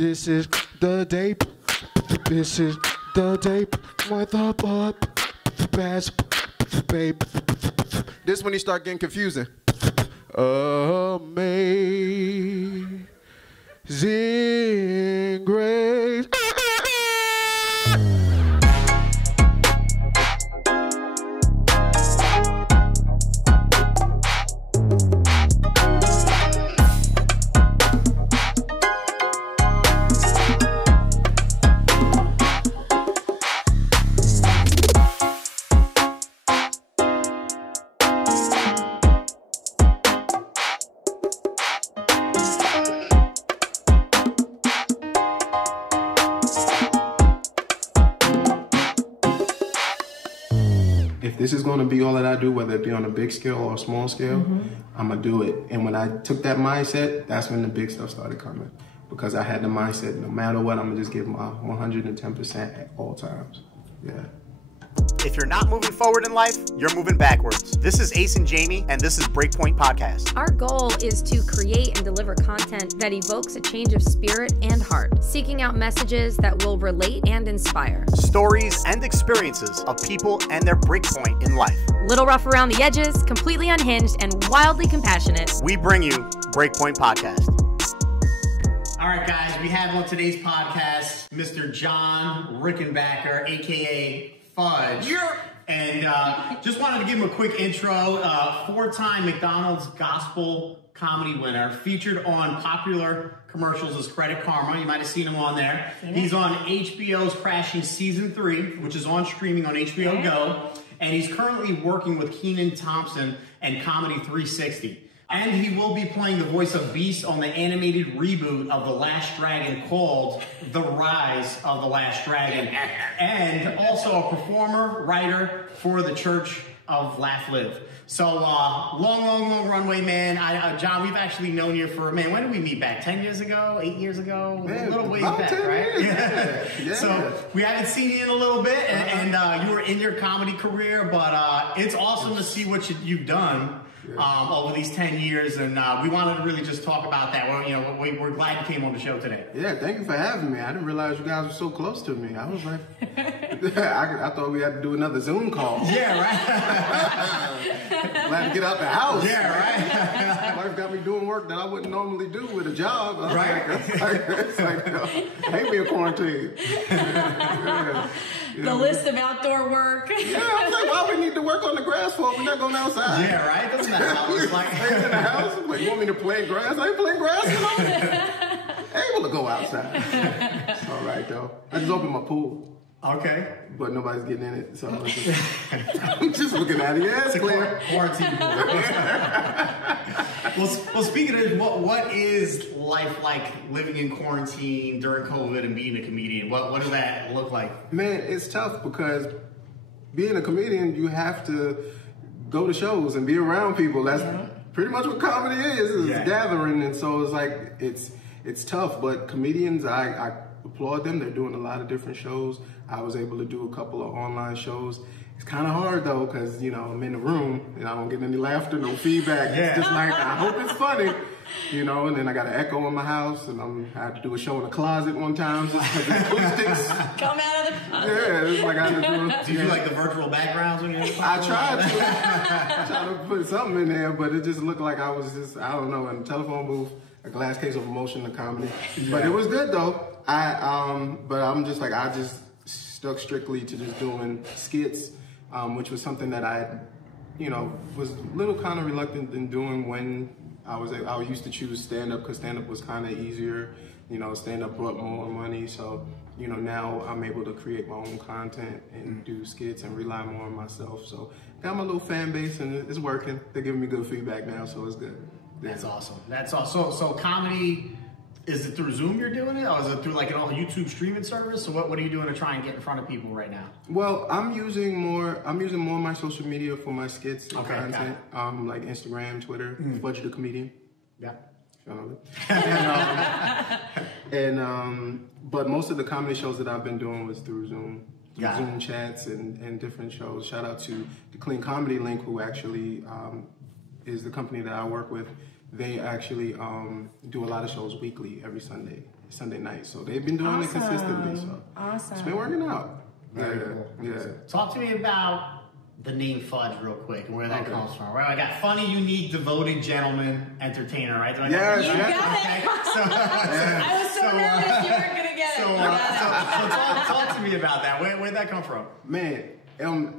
This is the day. This is the day. What the best, babe. This when you start getting confusing. Amazing grace. If this is going to be all that I do, whether it be on a big scale or a small scale, I'm going to do it. And when I took that mindset, that's when the big stuff started coming. Because I had the mindset, no matter what, I'm going to just give my 110% at all times. Yeah. If you're not moving forward in life, you're moving backwards. This is Ace and Jamie, and this is Breakpoint Podcast. Our goal is to create and deliver content that evokes a change of spirit and heart, seeking out messages that will relate and inspire. Stories and experiences of people and their breakpoint in life. Little rough around the edges, completely unhinged, and wildly compassionate. We bring you Breakpoint Podcast. All right, guys, we have on today's podcast Mr. John Rickenbacker, a.k.a. FUDGE. Yeah. And just wanted to give him a quick intro. Four-time McDonald's Gospel Comedy winner, featured on popular commercials as Credit Karma. You might have seen him on there. He's on HBO's Crashing Season 3, which is on streaming on HBO Go. And he's currently working with Kenan Thompson and Comedy 360. And he will be playing the voice of Beast on the animated reboot of The Last Dragon called The Rise of the Last Dragon. And also a performer, writer for the Church of Laugh Live. So, long runway, man. John, we've actually known you for, man, when did we meet back? 10 years ago? 8 years ago? Man, a little ways back, right? Yeah. So, we haven't seen you in a little bit, and you were in your comedy career, but it's awesome to see what you've done. Over these 10 years, and we wanted to really just talk about that. Well, you know, we're glad you came on the show today. Yeah, thank you for having me. I didn't realize you guys were so close to me. I was like, I thought we had to do another Zoom call. Yeah, right. Glad to get out the house. Yeah, right. Wife got me doing work that I wouldn't normally do with a job. Right. It's like I hate being quarantined. The list of outdoor work. Yeah, I was like, why we need to work on the grass for? We're not going outside. Yeah, right. Doesn't matter how it's like. Stay in the house. Like, you want me to play grass? I ain't playing grass. You know? Able to go outside. It's all right though. I just opened my pool. Okay. But nobody's getting in it, so I'm just looking at it. Yeah, it's clear. Quarantine pool. Well, speaking of, what is life like living in quarantine during COVID and being a comedian? What does that look like? Man, it's tough because being a comedian, you have to go to shows and be around people. That's pretty much what comedy is gathering. And so it's like, it's tough, but comedians, I applaud them. They're doing a lot of different shows. I was able to do a couple of online shows. It's kind of hard though, because, you know, I'm in the room and I don't get any laughter, no feedback. It's just like, I hope it's funny, you know, and then I got an echo in my house, and I had to do a show in the closet one time just because the acoustics. Come out of the closet. Yeah, it's like I had to do. Do you do like the virtual backgrounds when you're in the I tried to put something in there, but it just looked like I was just, I don't know, in a telephone booth, a glass case of emotion and comedy. But it was good though. But I'm just like, I just stuck strictly to just doing skits, which was something that I, you know, was a little kind of reluctant in doing when I used to choose stand-up, because stand-up was kind of easier. You know, stand-up brought more money, so, you know, now I'm able to create my own content and do skits and rely more on myself. So got my little fan base, and it's working. They're giving me good feedback now, so it's good. That's awesome. That's awesome. So comedy, is it through Zoom you're doing it, or is it through like an old YouTube streaming service? So what are you doing to try and get in front of people right now? Well, I'm using more of my social media for my skits and content, like Instagram, Twitter, FUDGE the Comedian. Yeah. But most of the comedy shows that I've been doing was through Zoom. Zoom chats and different shows. Shout out to the Clean Comedy Link, who actually is the company that I work with. They actually do a lot of shows weekly, every Sunday. Sunday night. So they've been doing it consistently. So it's been working out. Very cool. Yeah. Talk to me about the name Fudge real quick and where that comes from. Right, I got funny, unique, devoted gentleman, entertainer. Right? Yes, you got it. I was so nervous you weren't gonna get it. So talk to me about that. Where'd that come from? Man,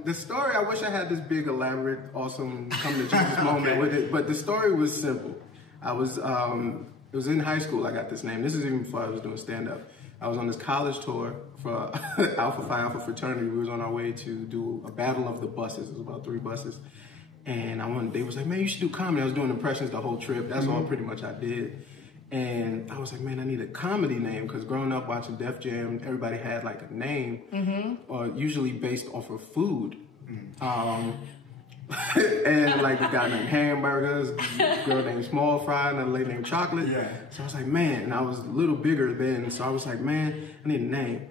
the story. I wish I had this big, elaborate, awesome come to Jesus moment with it, but the story was simple. I was it was in high school. I got this name. This is even before I was doing stand up. I was on this college tour for Alpha Phi Alpha fraternity. We was on our way to do a battle of the buses. It was about 3 buses. And they was like, man, you should do comedy. I was doing impressions the whole trip. That's all pretty much I did. And I was like, man, I need a comedy name, because growing up watching Def Jam, everybody had like a name, or usually based off of food. And like a guy named Hamburgers, a girl named Small Fry, and a lady named Chocolate. Yeah. So I was like, man, and I was a little bigger then, so I was like, man, I need a name.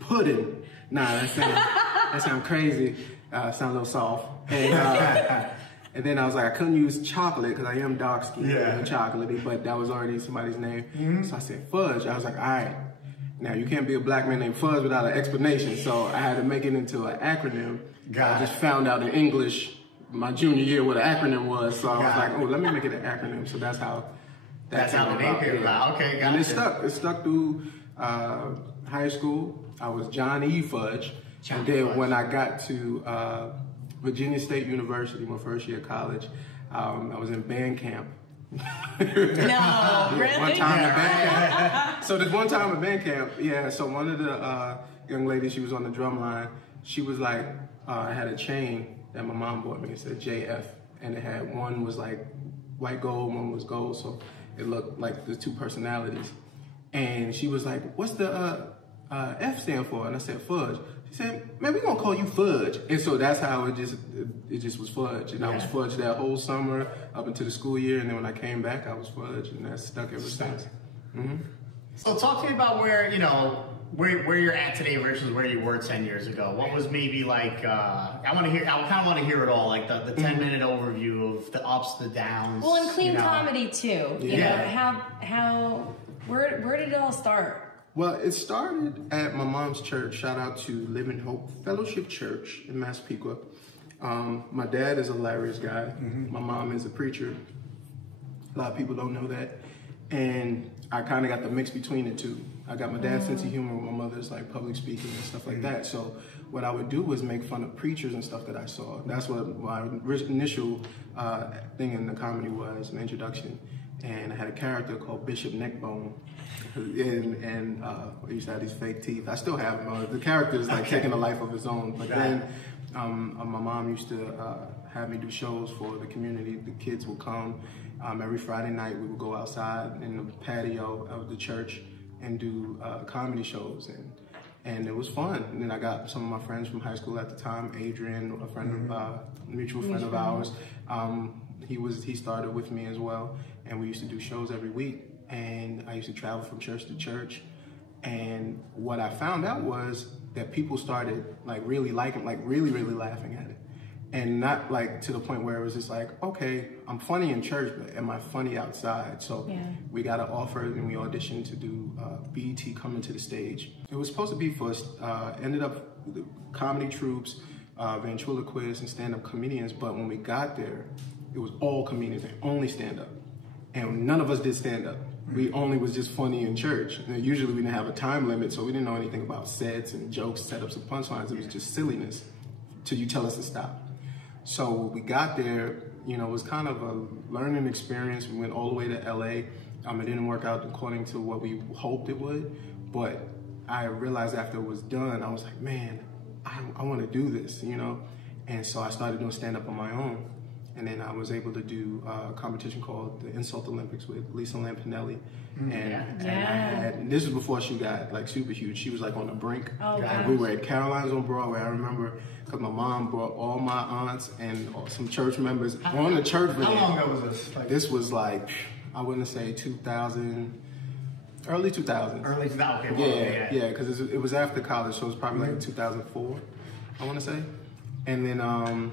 Pudding. Nah, that sound crazy. Sound a little soft. And then I was like, I couldn't use chocolate because I am dark skinned and chocolatey, but that was already somebody's name. So I said Fudge. I was like, all right, now you can't be a black man named Fudge without an explanation. So I had to make it into an acronym. I just found out in English my junior year what an acronym was. So I was like, oh, let me make it an acronym. So that's how the name came about. Okay, gotcha. And it stuck through high school. I was John E. Fudge. And then when I got to Virginia State University, my first year of college, I was in band camp. No, really? One time at band camp. So this one time at band camp, so one of the young ladies, she was on the drum line. She was like, I had a chain that my mom bought me. It said JF, and it had, one was like white gold, one was gold, so it looked like the 2 personalities. And she was like, what's the F stand for? And I said, Fudge. She said, man, we're gonna call you Fudge. And so that's how it just was Fudge. And I was Fudge that whole summer up into the school year, and then when I came back, I was Fudge, and that stuck ever since. So talk to me about where you're at today versus where you were 10 years ago. What was maybe like, I kind of want to hear it all, like the 10-minute overview of the ups, the downs. Well, and clean comedy too. You know, where did it all start? Well, it started at my mom's church. Shout out to Living Hope Fellowship Church in Massapequa. My dad is a hilarious guy. My mom is a preacher. A lot of people don't know that. And I kind of got the mix between the two. I got my dad's sense of humor, my mother's like public speaking and stuff like that. So what I would do was make fun of preachers and stuff that I saw. That's what my initial thing in the comedy was, an introduction. And I had a character called Bishop Neckbone. And I used to have these fake teeth. I still have them. The character is like taking a life of his own. But then my mom used to have me do shows for the community. The kids would come. Every Friday night we would go outside in the patio of the church and do comedy shows. And it was fun. And then I got some of my friends from high school at the time, Adrian, a friend of mutual friend of ours. He started with me as well. And we used to do shows every week. And I used to travel from church to church. And what I found out was that people started like really liking, like really, really laughing at it. And not like to the point where it was just like, okay, I'm funny in church, but am I funny outside? So we got an offer and we auditioned to do BET Coming to the Stage. It was supposed to be for, ended up comedy troops, ventriloquists and stand-up comedians. But when we got there, it was all comedians and only stand-up. And none of us did stand-up. We only was just funny in church. And usually we didn't have a time limit, so we didn't know anything about sets and jokes, setups and punchlines. It was just silliness till you tell us to stop. So we got there, you know, it was kind of a learning experience. We went all the way to LA. It didn't work out according to what we hoped it would, but I realized after it was done, I was like, man, I want to do this, you know? And so I started doing stand-up on my own. And then I was able to do a competition called the Insult Olympics with Lisa Lampanelli. And this was before she got like super huge. She was like on the brink. And we were at Caroline's on Broadway. I remember because my mom brought all my aunts and some church members on the church video. How long ago was this? Like, this was like, I wouldn't say 2000, early 2000s. Early 2000, okay. Yeah, because it was after college, so it was probably like 2004, I want to say. And then,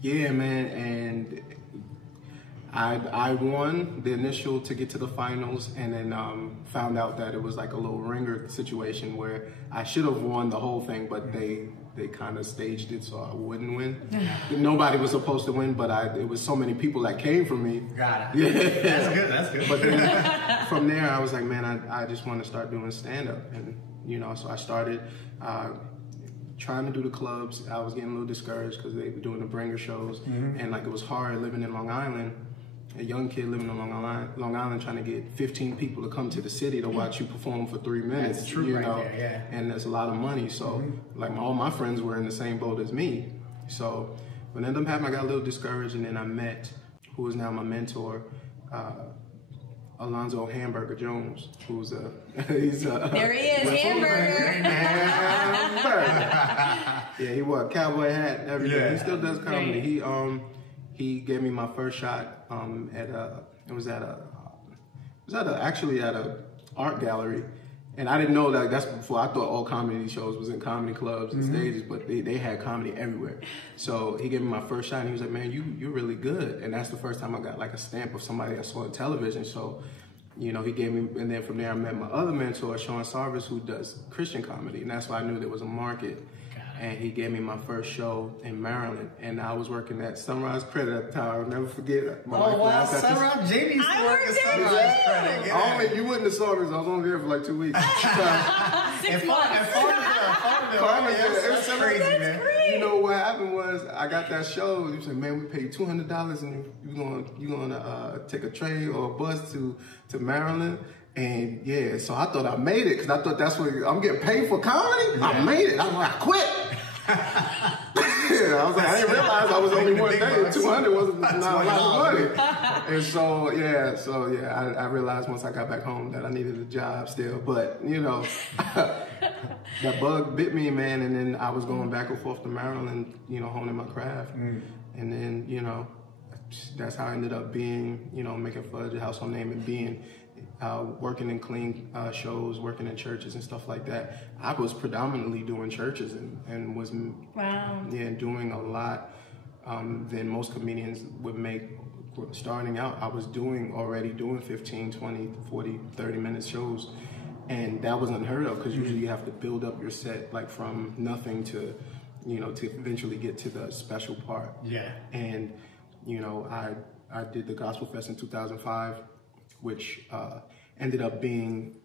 yeah, man, and I won the initial to get to the finals, and then found out that it was like a little ringer situation where I should have won the whole thing, but they kind of staged it so I wouldn't win. Nobody was supposed to win, but it was so many people that came from me. Got it. Yeah. That's good, that's good. But then from there, I was like, man, I just want to start doing stand-up. And, you know, so I started trying to do the clubs. I was getting a little discouraged because they were doing the bringer shows. And like, it was hard living in Long Island, a young kid living in Long Island trying to get 15 people to come to the city to watch you perform for 3 minutes. That's true, you right know? there, yeah. And that's a lot of money. So like all my friends were in the same boat as me. So when ended up happening, I got a little discouraged, and then I met who is now my mentor, Alonzo Hamburger Jones, who's he's there he is, Hamburger. Yeah, he wore a cowboy hat and everything. Yeah. He still does comedy. Right. He gave me my first shot actually at a art gallery, and I didn't know that. That's before I thought all comedy shows was in comedy clubs and stages, but they had comedy everywhere. So he gave me my first shot, and he was like, "Man, you're really good." And that's the first time I got like a stamp of somebody I saw on television. So, you know, he gave me, and then from there I met my other mentor, Sean Sarvis, who does Christian comedy, and that's why I knew there was a market. And he gave me my first show in Maryland, and I was working at Sunrise Credit at the time. I'll never forget. Wow, Sunrise. Jamie used to work at Sunrise Credit. Yeah. You wouldn't have saw me. I was only there for like 2 weeks. 6 months. It's crazy, man. You know what happened was I got that show. You said, "Man, we paid $200, and you're gonna take a train or a bus to Maryland." And yeah, so I thought I made it, because I thought that's what I'm getting paid for comedy. Yeah. I made it. I was like, I quit. I was like, I didn't realize I was only one day. 200 wasn't not a lot of money. And so I realized once I got back home that I needed a job still. But you know, that bug bit me, man. And then I was going back and forth to Maryland, you know, honing my craft. And then, you know, that's how I ended up being, you know, making Fudge a household name and being. Working in clean shows, working in churches and stuff like that. I was predominantly doing churches and was doing a lot than most comedians would make starting out. I was already doing 15, 20, 40, 30 minute shows, and that was unheard of, because usually you have to build up your set like from nothing to, you know, to eventually get to the special part. Yeah. And you know, I did the Gospel Fest in 2005. Which ended up being,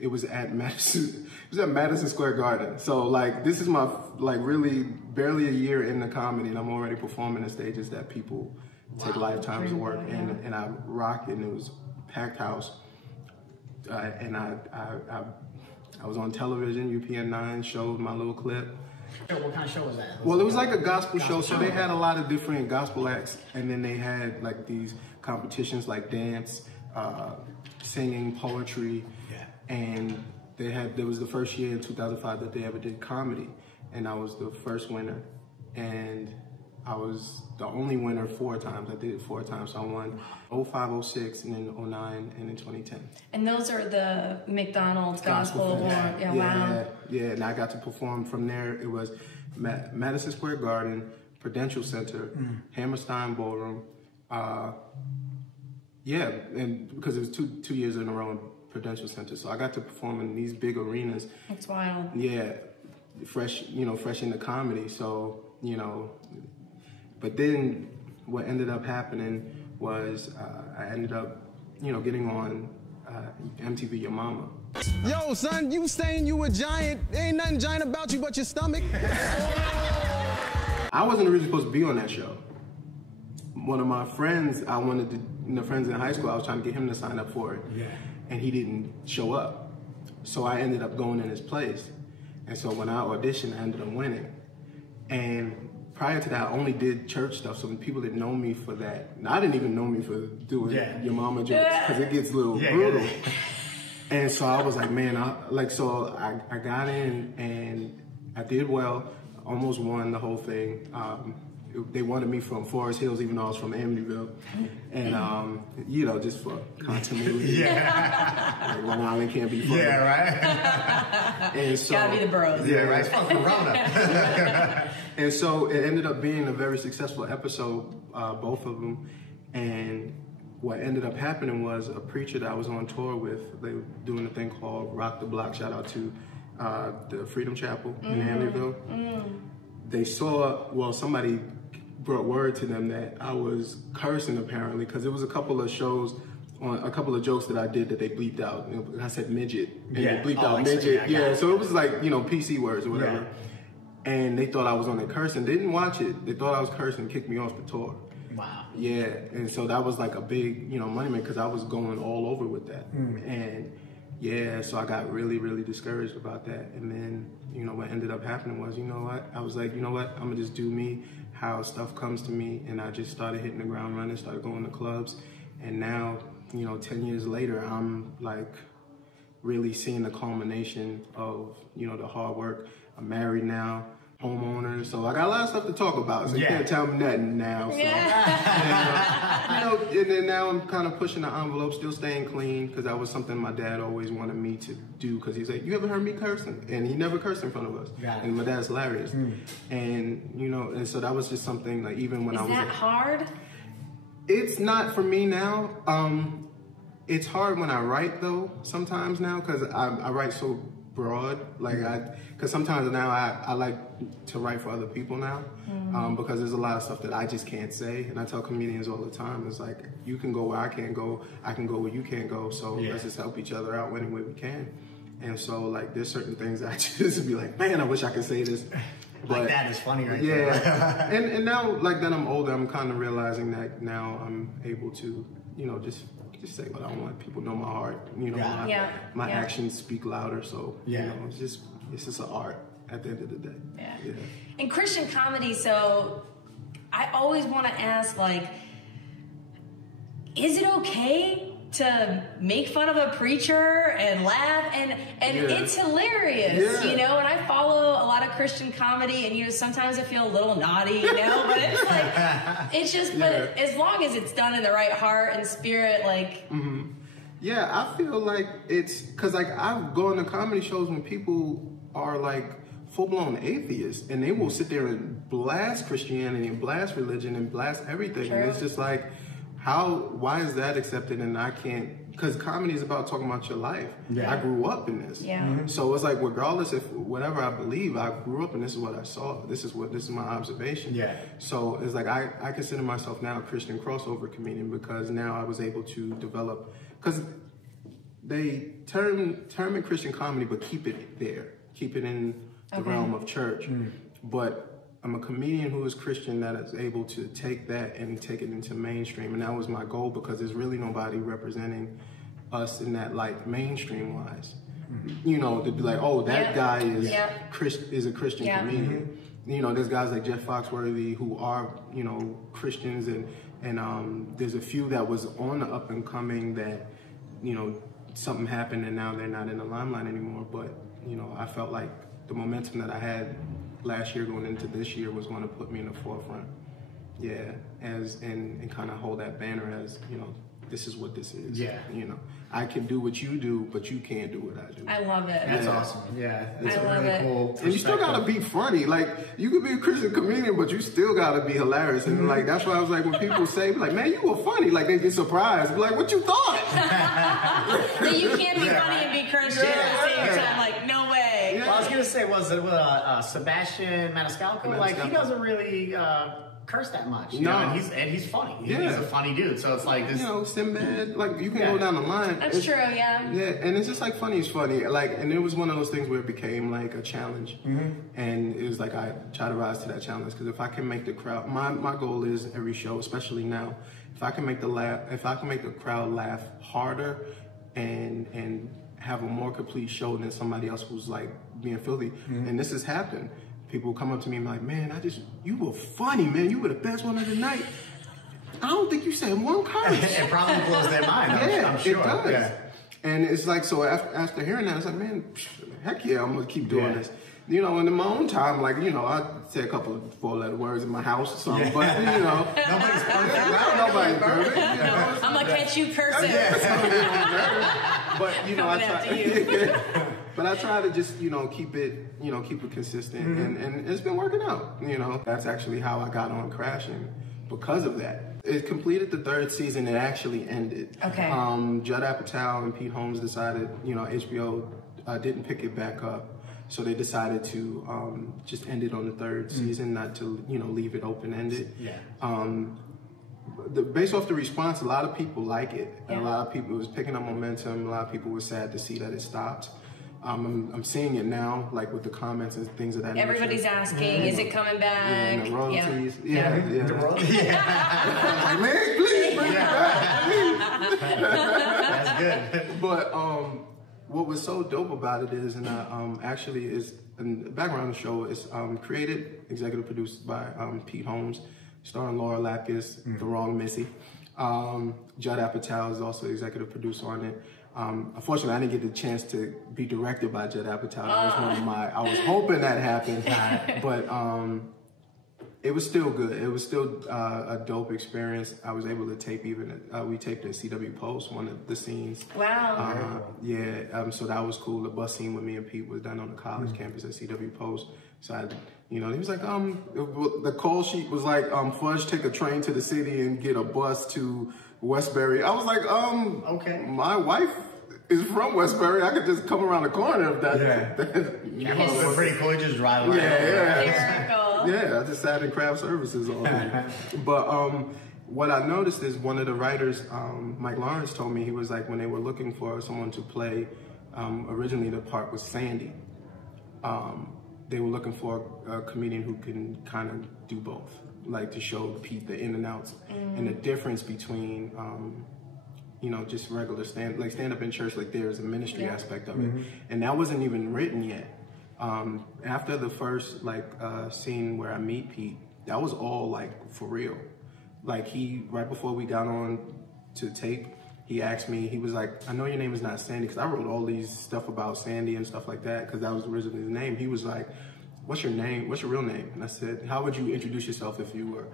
it was at Madison Square Garden. So like, this is my, like, really barely a year in the comedy, and I'm already performing in stages that people take lifetimes of work. And I rocked, and it was a packed house. And I was on television, UPN 9 showed my little clip. What kind of show was that? Well, it was like a gospel show, so they had a lot of different gospel acts, and then they had like these competitions like dance, singing, poetry, and there was the first year in 2005 that they ever did comedy, and I was the first winner, and I was the only winner 4 times. I did it 4 times. So I won 05, 06, and then 09, and then 2010. And those are the McDonald's Gospel Award. Wow. Yeah, and I got to perform from there. It was Madison Square Garden, Prudential Center, Hammerstein Ballroom. And because it was two years in a row in Prudential Center, so I got to perform in these big arenas. That's wild. Yeah, fresh into comedy. So, you know, but then what ended up happening was I ended up, you know, getting on MTV Your Mama. Yo, son, you saying you a giant? Ain't nothing giant about you but your stomach. I wasn't really supposed to be on that show. One of my friends, friends in high school, I was trying to get him to sign up for it. Yeah. And he didn't show up. So I ended up going in his place. And so when I auditioned, I ended up winning. And prior to that, I only did church stuff, so people didn't know me for that. And I didn't even know me for doing Your Mama jokes, because it gets a little brutal. And so I was like, man, I got in and I did well, almost won the whole thing. They wanted me from Forest Hills, even though I was from Amityville. And, you know, just for continuity. Like, Long Island can't be fun. Yeah, right? And so, gotta be the bros. Yeah, right. It's from Corona. And so it ended up being a very successful episode, both of them. And what ended up happening was a preacher that I was on tour with, they were doing a thing called Rock the Block, shout out to the Freedom Chapel in Amityville. They saw, well, somebody brought word to them that I was cursing apparently, because there was a couple of shows, on a couple of jokes that I did that they bleeped out. I said midget, and they bleeped out midget. Yeah, so it was like, you know, PC words or whatever. Yeah. And they thought I was on there cursing. They didn't watch it. They thought I was cursing and kicked me off the tour. Wow. Yeah, and so that was like a big, you know, money maker, because I was going all over with that. And yeah, so I got really, really discouraged about that. And then, you know, what ended up happening was, you know what, I was like, you know what, I'm gonna just do me, how stuff comes to me. And I just started hitting the ground running, started going to clubs. And now, you know, 10 years later, I'm like really seeing the culmination of, you know, the hard work. I'm married now, homeowner, so I got a lot of stuff to talk about. So you can't tell me nothing now. So. And, you know, and then now I'm kind of pushing the envelope, still staying clean, because that was something my dad always wanted me to do. Because he's like, "You ever heard me cursing?" And he never cursed in front of us. And my dad's hilarious. And you know, and so that was just something like even when I was. Is that hard? It's not for me now. It's hard when I write though. Sometimes now, because I write so broad, like because sometimes now I like to write for other people now, because there's a lot of stuff that I just can't say, and I tell comedians all the time, it's like, you can go where I can't go, I can go where you can't go, so let's just help each other out any way we can. And so like there's certain things I just be like, man, I wish I could say this. But like that is funny right there. and now like that I'm older, I'm kind of realizing that now I'm able to, you know, just say what I want. People know my heart. You know, my actions speak louder. So you know, it's just an art at the end of the day. Yeah. In Christian comedy, so I always want to ask, like, is it okay to make fun of a preacher and laugh? And it's hilarious, you know, and I follow a lot of Christian comedy, and, you know, sometimes I feel a little naughty, you know, but it's like, it's just, but as long as it's done in the right heart and spirit, like. Yeah, I feel like it's, because like I've gone to comedy shows when people are like full-blown atheists, and they will sit there and blast Christianity and blast religion and blast everything. And it's just like, why is that accepted and I can't? Because comedy is about talking about your life. I grew up in this. So it's like, regardless if whatever I believe, I grew up and this is what I saw. This is my observation. So it's like, I consider myself now a Christian crossover comedian, because now I was able to develop, because they term it Christian comedy, but keep it there. Keep it in the realm of church. But I'm a comedian who is Christian that is able to take that and take it into mainstream. And that was my goal, because there's really nobody representing us in that light, mainstream wise. You know, to be like, oh, that guy is a Christian comedian. You know, there's guys like Jeff Foxworthy who are, you know, Christians, and there's a few that was on the up and coming that, you know, something happened and now they're not in the limelight anymore. But, you know, I felt like the momentum that I had last year going into this year was going to put me in the forefront. And kind of hold that banner as, you know, this is what this is. You know, I can do what you do, but you can't do what I do. I love it. That's awesome. It's I love really it. cool. And you still gotta be funny. Like, you could be a Christian comedian, but you still gotta be hilarious. And like, that's why I was like, when people say, like, man, you were funny, like they get surprised. Be like, what you thought? So you can't be funny and be Christian at the same time. Like, no way. Well, I was gonna say, was it Sebastian Maniscalco? Like, he doesn't really curse that much. You know? And he's funny. He's a funny dude. So it's like this. You know, Sinbad, like you can go down the line. That's true, Yeah, and it's just like funny is funny. Like, and it was one of those things where it became like a challenge. And it was like, I try to rise to that challenge, because if I can make the crowd, my goal is every show, especially now, if I can make the crowd laugh harder and have a more complete show than somebody else who's like being filthy. And this has happened. People come up to me and be like, man, you were funny, man. You were the best one of the night. I don't think you said one curse. It probably blows their mind, I'm sure. It does. And it's like, so after hearing that, it's like, man, heck yeah, I'm gonna keep doing this. You know, and in my own time, like, you know, I say a couple of four-letter words in my house or something, but, you know. Nobody's perfect. Nobody's perfect. You know? I'm gonna catch you cursing. But, you know, but I try to just, you know, keep it consistent, and it's been working out, you know. That's actually how I got on Crashing, because of that. It completed the 3rd season. It actually ended. Okay. Judd Apatow and Pete Holmes decided, you know, HBO didn't pick it back up. So they decided to just end it on the 3rd season, not to, you know, leave it open-ended. Yeah. Based off the response, a lot of people like it. Yeah. A lot of people, it was picking up momentum. A lot of people were sad to see that it stopped. I'm seeing it now, like with the comments and things of that nature. Everybody's asking, is it coming back? Yeah, and the royalties. Yeah. The royalties. Like, man, please bring it back. That's good. But what was so dope about it is, and actually is, in the background of the show is created, executive produced by Pete Holmes, starring Laura Lapkus, the wrong Missy. Judd Apatow is also executive producer on it. Unfortunately, I didn't get the chance to be directed by Judd Apatow. That was one of I was hoping that happened, but it was still good. It was still a dope experience. I was able to tape we taped at CW Post, one of the scenes. Wow. So that was cool. The bus scene with me and Pete was done on the college campus at CW Post. So he was like, the call sheet was like, Fudge, take a train to the city and get a bus to Westbury. I was like, okay. My wife is from Westbury. I could just come around the corner if that. It's pretty cool. Just drive around. Yeah, I just sat in craft services all day. But what I noticed is one of the writers, Mike Lawrence, told me, he was like, when they were looking for someone to play, originally the part was Sandy. They were looking for a comedian who can kind of do both, like to show Pete the in and outs and the difference between, just regular stand up in church. Like there's a ministry aspect of it, and that wasn't even written yet. After the first scene where I meet Pete, that was all like for real. Like right before we got on to tape, he asked me, he was like, I know your name is not Sandy, because I wrote all these stuff about Sandy and stuff like that, because that was originally his name. He was like, what's your name? What's your real name? And I said, how would you introduce yourself if you were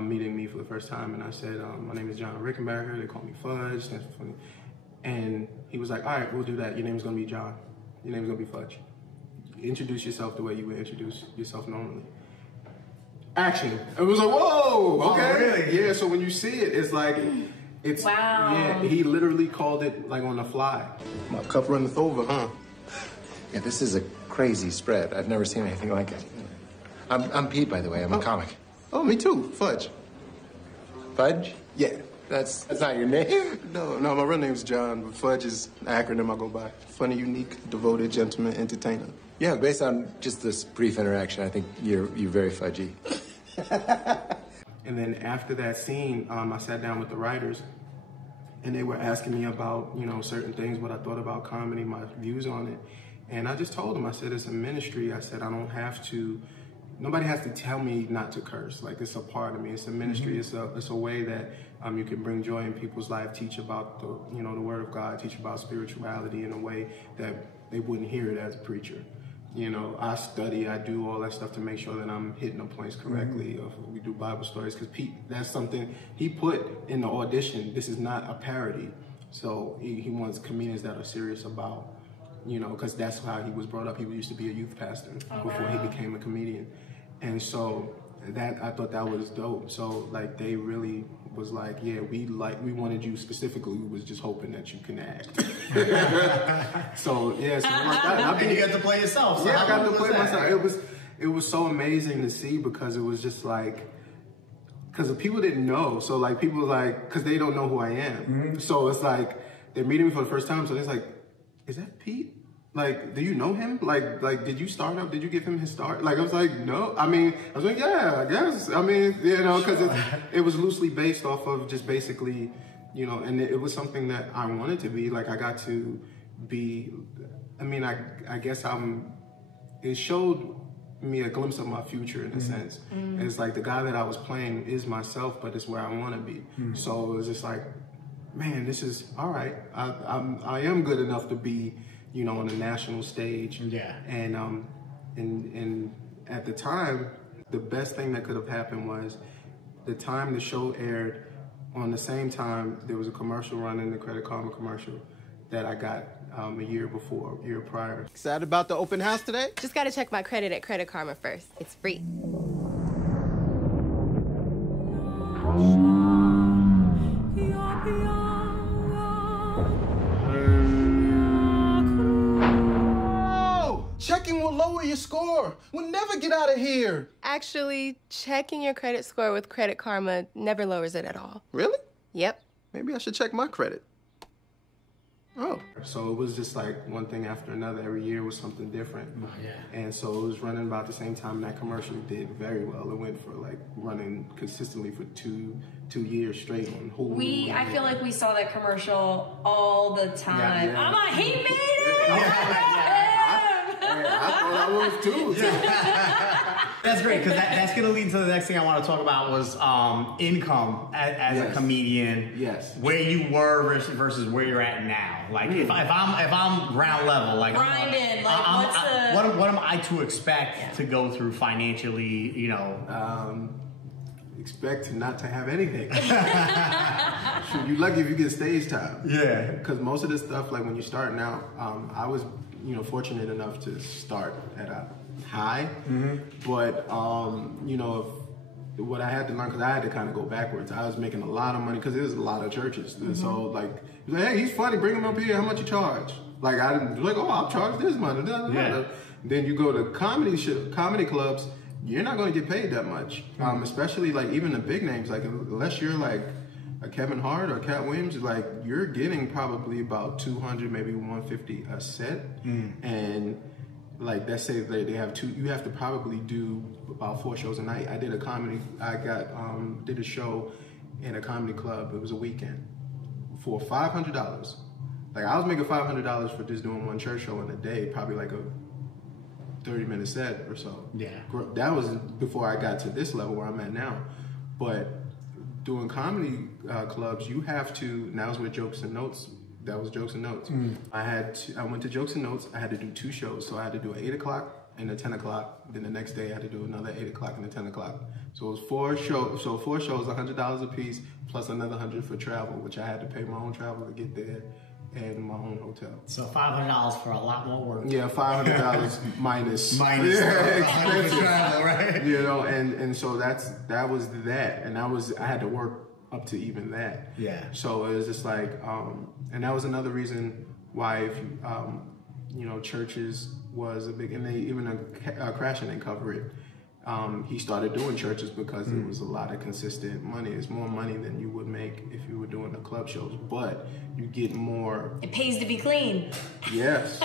meeting me for the first time? And I said, my name is John Rickenbacker. They call me Fudge. That's funny. And he was like, all right, we'll do that. Your name's going to be John. Your name's going to be Fudge. Introduce yourself the way you would introduce yourself normally. Action. It was like, whoa, okay. Oh, really? Yeah, so when you see it, it's like, wow. Yeah, he literally called it like on the fly. My cup runneth over, huh? Yeah, this is a crazy spread. I've never seen anything like it. I'm Pete, by the way. I'm a comic. Oh, me too. Fudge. Fudge? Yeah. That's not your name? No, my real name's John, but Fudge is an acronym I go by. Funny, unique, devoted, gentleman, entertainer. Yeah, based on just this brief interaction, I think you're very fudgy. And then after that scene, I sat down with the writers, and they were asking me about, certain things, what I thought about comedy, my views on it. And I just told them, I said, it's a ministry. I said, I don't have to, nobody has to tell me not to curse. Like, it's a part of me. It's a ministry. It's a way that you can bring joy in people's life, teach about the Word of God, teach about spirituality in a way that they wouldn't hear it as a preacher. I study, I do all that stuff to make sure that I'm hitting the points correctly. We do Bible stories, because Pete, that's something he put in the audition. This is not a parody. So he wants comedians that are serious about, because that's how he was brought up. He used to be a youth pastor before he became a comedian. And so I thought that was dope. So like they really was like, yeah, we wanted you specifically. We was just hoping that you can act. So yeah, so like that. And you got to play yourself. So yeah, I got to play myself. It was so amazing to see, because it was just like, because the people didn't know. So like people like, because they don't know who I am. So it's like they're meeting me for the first time. So it's like, is that Pete? Like, do you know him? Like, did you start up? Did you give him his start? Like, I was like, no. I was like, yeah, I guess. Because it was loosely based off of just basically, and it was something that I wanted to be. Like, I got to be, I guess it showed me a glimpse of my future in a sense. It's like the guy that I was playing is myself, but it's where I want to be. So it was just like, man, this is, all right. I am good enough to be, on a national stage. Yeah. And at the time, the best thing that could have happened was the time the show aired, on the same time, there was a commercial running, the Credit Karma commercial, that I got a year prior. Excited about the open house today? Just gotta check my credit at Credit Karma first. It's free. Checking will lower your score. We'll never get out of here. Actually, checking your credit score with Credit Karma never lowers it at all. Really? Yep. Maybe I should check my credit. Oh. So it was just like one thing after another. Every year was something different. Yeah. And so it was running about the same time. That commercial did very well. It went for like running consistently for two years straight on Hulu. I feel like we saw that commercial all the time. Yeah. I'm like, he made it! I thought I was too. That's great, because that's going to lead to the next thing I want to talk about was income as a comedian. Yes. Where you were versus where you're at now. Like if I'm ground level, like grinding, what am I to expect to go through financially? You know. Expect not to have anything. Shoot, you're lucky if you get stage time. Yeah. Because most of this stuff, like when you're starting out, I was, fortunate enough to start at a high. But, what I had to learn, because I had to kind of go backwards. I was making a lot of money because there's a lot of churches. And so, like, hey, he's funny, bring him up here. How much you charge? Like, I didn't, like, oh, I'll charge this money. Yeah. Then you go to comedy clubs. You're not going to get paid that much, especially like even the big names. Like unless you're like a Kevin Hart or Cat Williams, like you're getting probably about 200, maybe 150 a set, and like let's say they have two. You have to probably do about 4 shows a night. I did a comedy. I did a show in a comedy club. It was a weekend for $500. Like I was making $500 for just doing one church show in a day, probably like a 30-minute set or so. Yeah. That was before I got to this level where I'm at now. But doing comedy clubs, you have to, now it's with Jokes and Notes. That was Jokes and Notes. I went to Jokes and Notes. I had to do 2 shows. So I had to do an 8 o'clock and a 10 o'clock. Then the next day I had to do another 8 o'clock and a 10 o'clock. So it was 4 shows. So 4 shows, $100 a piece, plus another $100 for travel, which I had to pay my own travel to get there. And my own hotel. So $500 for a lot more work. Yeah, $500 minus expensive travel, right? And so that was that, and I had to work up to even that. Yeah. So it was just like, and that was another reason why if churches was a big, and they even Crashing didn't cover it. He started doing churches because it was a lot of consistent money. It's more money than you would make if you were doing the club shows, but you get more. It pays to be clean. Yes.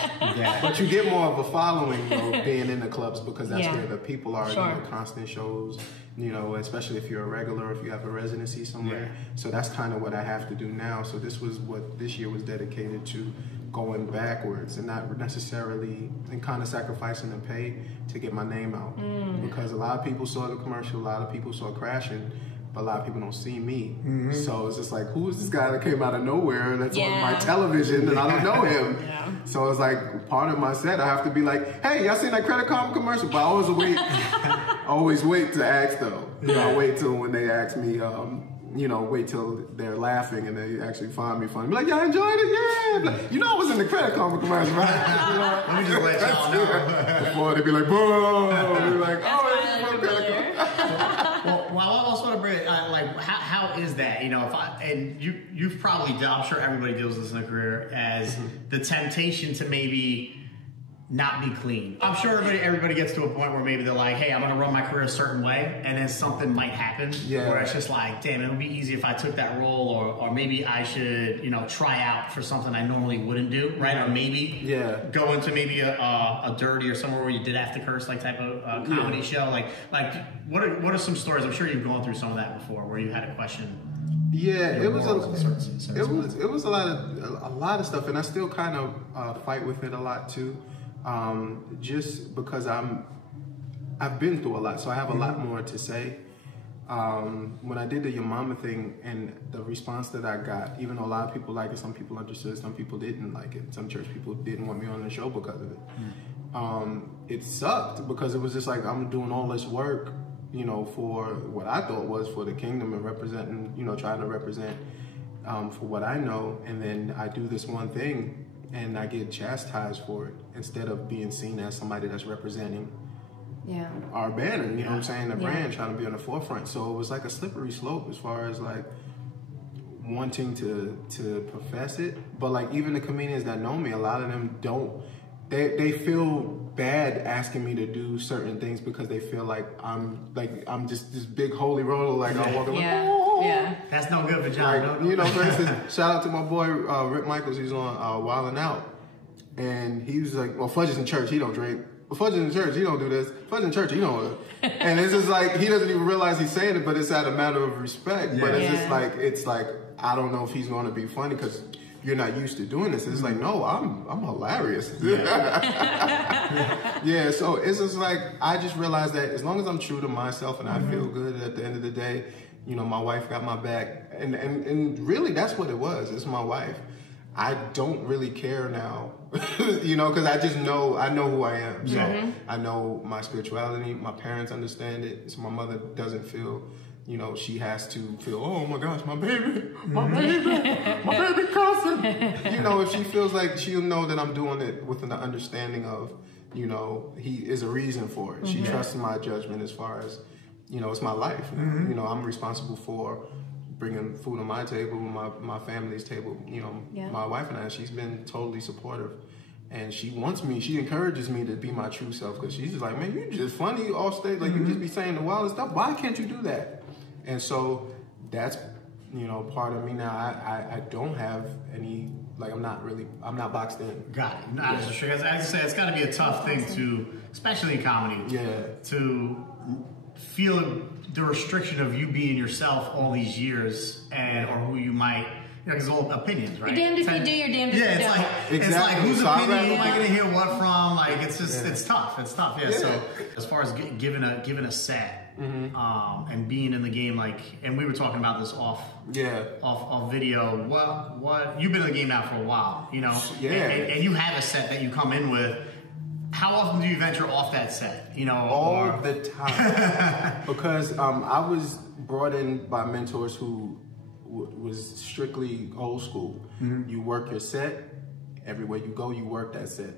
But you get more of a following being in the clubs because that's where the people are. Sure. Constant shows, especially if you're a regular, if you have a residency somewhere. Yeah. So that's kind of what I have to do now. So this was what this year was dedicated to, going backwards and not necessarily, and kind of sacrificing the pay to get my name out. Because a lot of people saw the commercial, a lot of people saw Crashing, but a lot of people don't see me. So it's just like, who is this guy that came out of nowhere that's on my television and I don't know him? So it's like part of my set, I have to be like, hey, y'all seen that Credit Karma commercial? But I always wait to ask though. I wait till when they ask me, wait till they're laughing and they actually find me funny. Be like, y'all enjoyed it? Yeah. Like, I was in the Credit Karma commercial, right? Let me just let y'all know. Before they'd be like, boom. Be like, oh, it's from Credit Karma. Well, I also want to bring how is that? And you've probably done, I'm sure everybody deals with this in their career, as the temptation to maybe not be clean. I'm sure everybody gets to a point where maybe they're like, hey, I'm going to run my career a certain way, and then something might happen where it's just like, damn, it would be easy if I took that role, or maybe I should, try out for something I normally wouldn't do, right? Or maybe go into maybe a dirty or somewhere where you did have to curse, like type of comedy show. Like what are some stories? I'm sure you've gone through some of that before, where you had a question. Yeah, it was a lot of stuff, and I still kind of fight with it a lot too. Just because I've been through a lot, so I have a lot more to say. When I did the Your Mama thing and the response that I got, even though a lot of people liked it, some people understood, some people didn't like it. Some church people didn't want me on the show because of it. It sucked because it was just like, I'm doing all this work, for what I thought was for the kingdom and representing, trying to represent for what I know, and then I do this one thing and I get chastised for it instead of being seen as somebody that's representing our banner, you know what I'm saying, the brand, trying to be on the forefront. So it was like a slippery slope as far as like wanting to profess it. But like even the comedians that know me, a lot of them don't they feel bad asking me to do certain things because they feel like I'm just this big holy roller, like I'm walking like, yeah. That's no good for John. Like, you know, for instance, shout out to my boy Rick Michaels. He's on Wildin' Out, and he was like, well, Fudge is in church, he don't drink. Well, Fudge is in church, he don't do this. Fudge in church, he don't. And it's just like he doesn't even realize he's saying it, but it's out of matter of respect. Yeah. But it's like I don't know if he's going to be funny because you're not used to doing this. It's like, no, I'm hilarious. Yeah, so it's just like, I just realized that as long as I'm true to myself and I feel good at the end of the day, you know, my wife got my back. And really, that's what it was. It's my wife. I don't really care now, you know, because I know who I am. So I know my spirituality. My parents understand it. So my mother doesn't feel, you know, she has to feel, oh my gosh, my baby cousin. You know, if she feels like she'll know that I'm doing it with an understanding of, you know, he is a reason for it. She trusts my judgment as far as, you know, it's my life. You know, I'm responsible for bringing food on my table, my family's table. You know, my wife and I, she's been totally supportive. And she wants me, she encourages me to be my true self because she's just like, man, you just funny off stage. Like, you just be saying the wildest stuff. Why can't you do that? And so that's, you know, part of me now. I don't have any, like, I'm not boxed in. Got it. No, yeah. Sure. As I say, it's got to be a tough thing to, especially in comedy, to feel the restriction of you being yourself all these years, or who you might, you know, because all opinions, right? You're damned if you do, you're damned if you don't. It's like whose opinion am I going to hear what from? Like, it's just, it's tough. It's tough. Yeah. So as far as giving a set, and being in the game, like, and we were talking about this off video. What you've been in the game now for a while, you know, and you have a set that you come in with. How often do you venture off that set? You know, all the time, because I was brought in by mentors who was strictly old school. You work your set. Everywhere you go, you work that set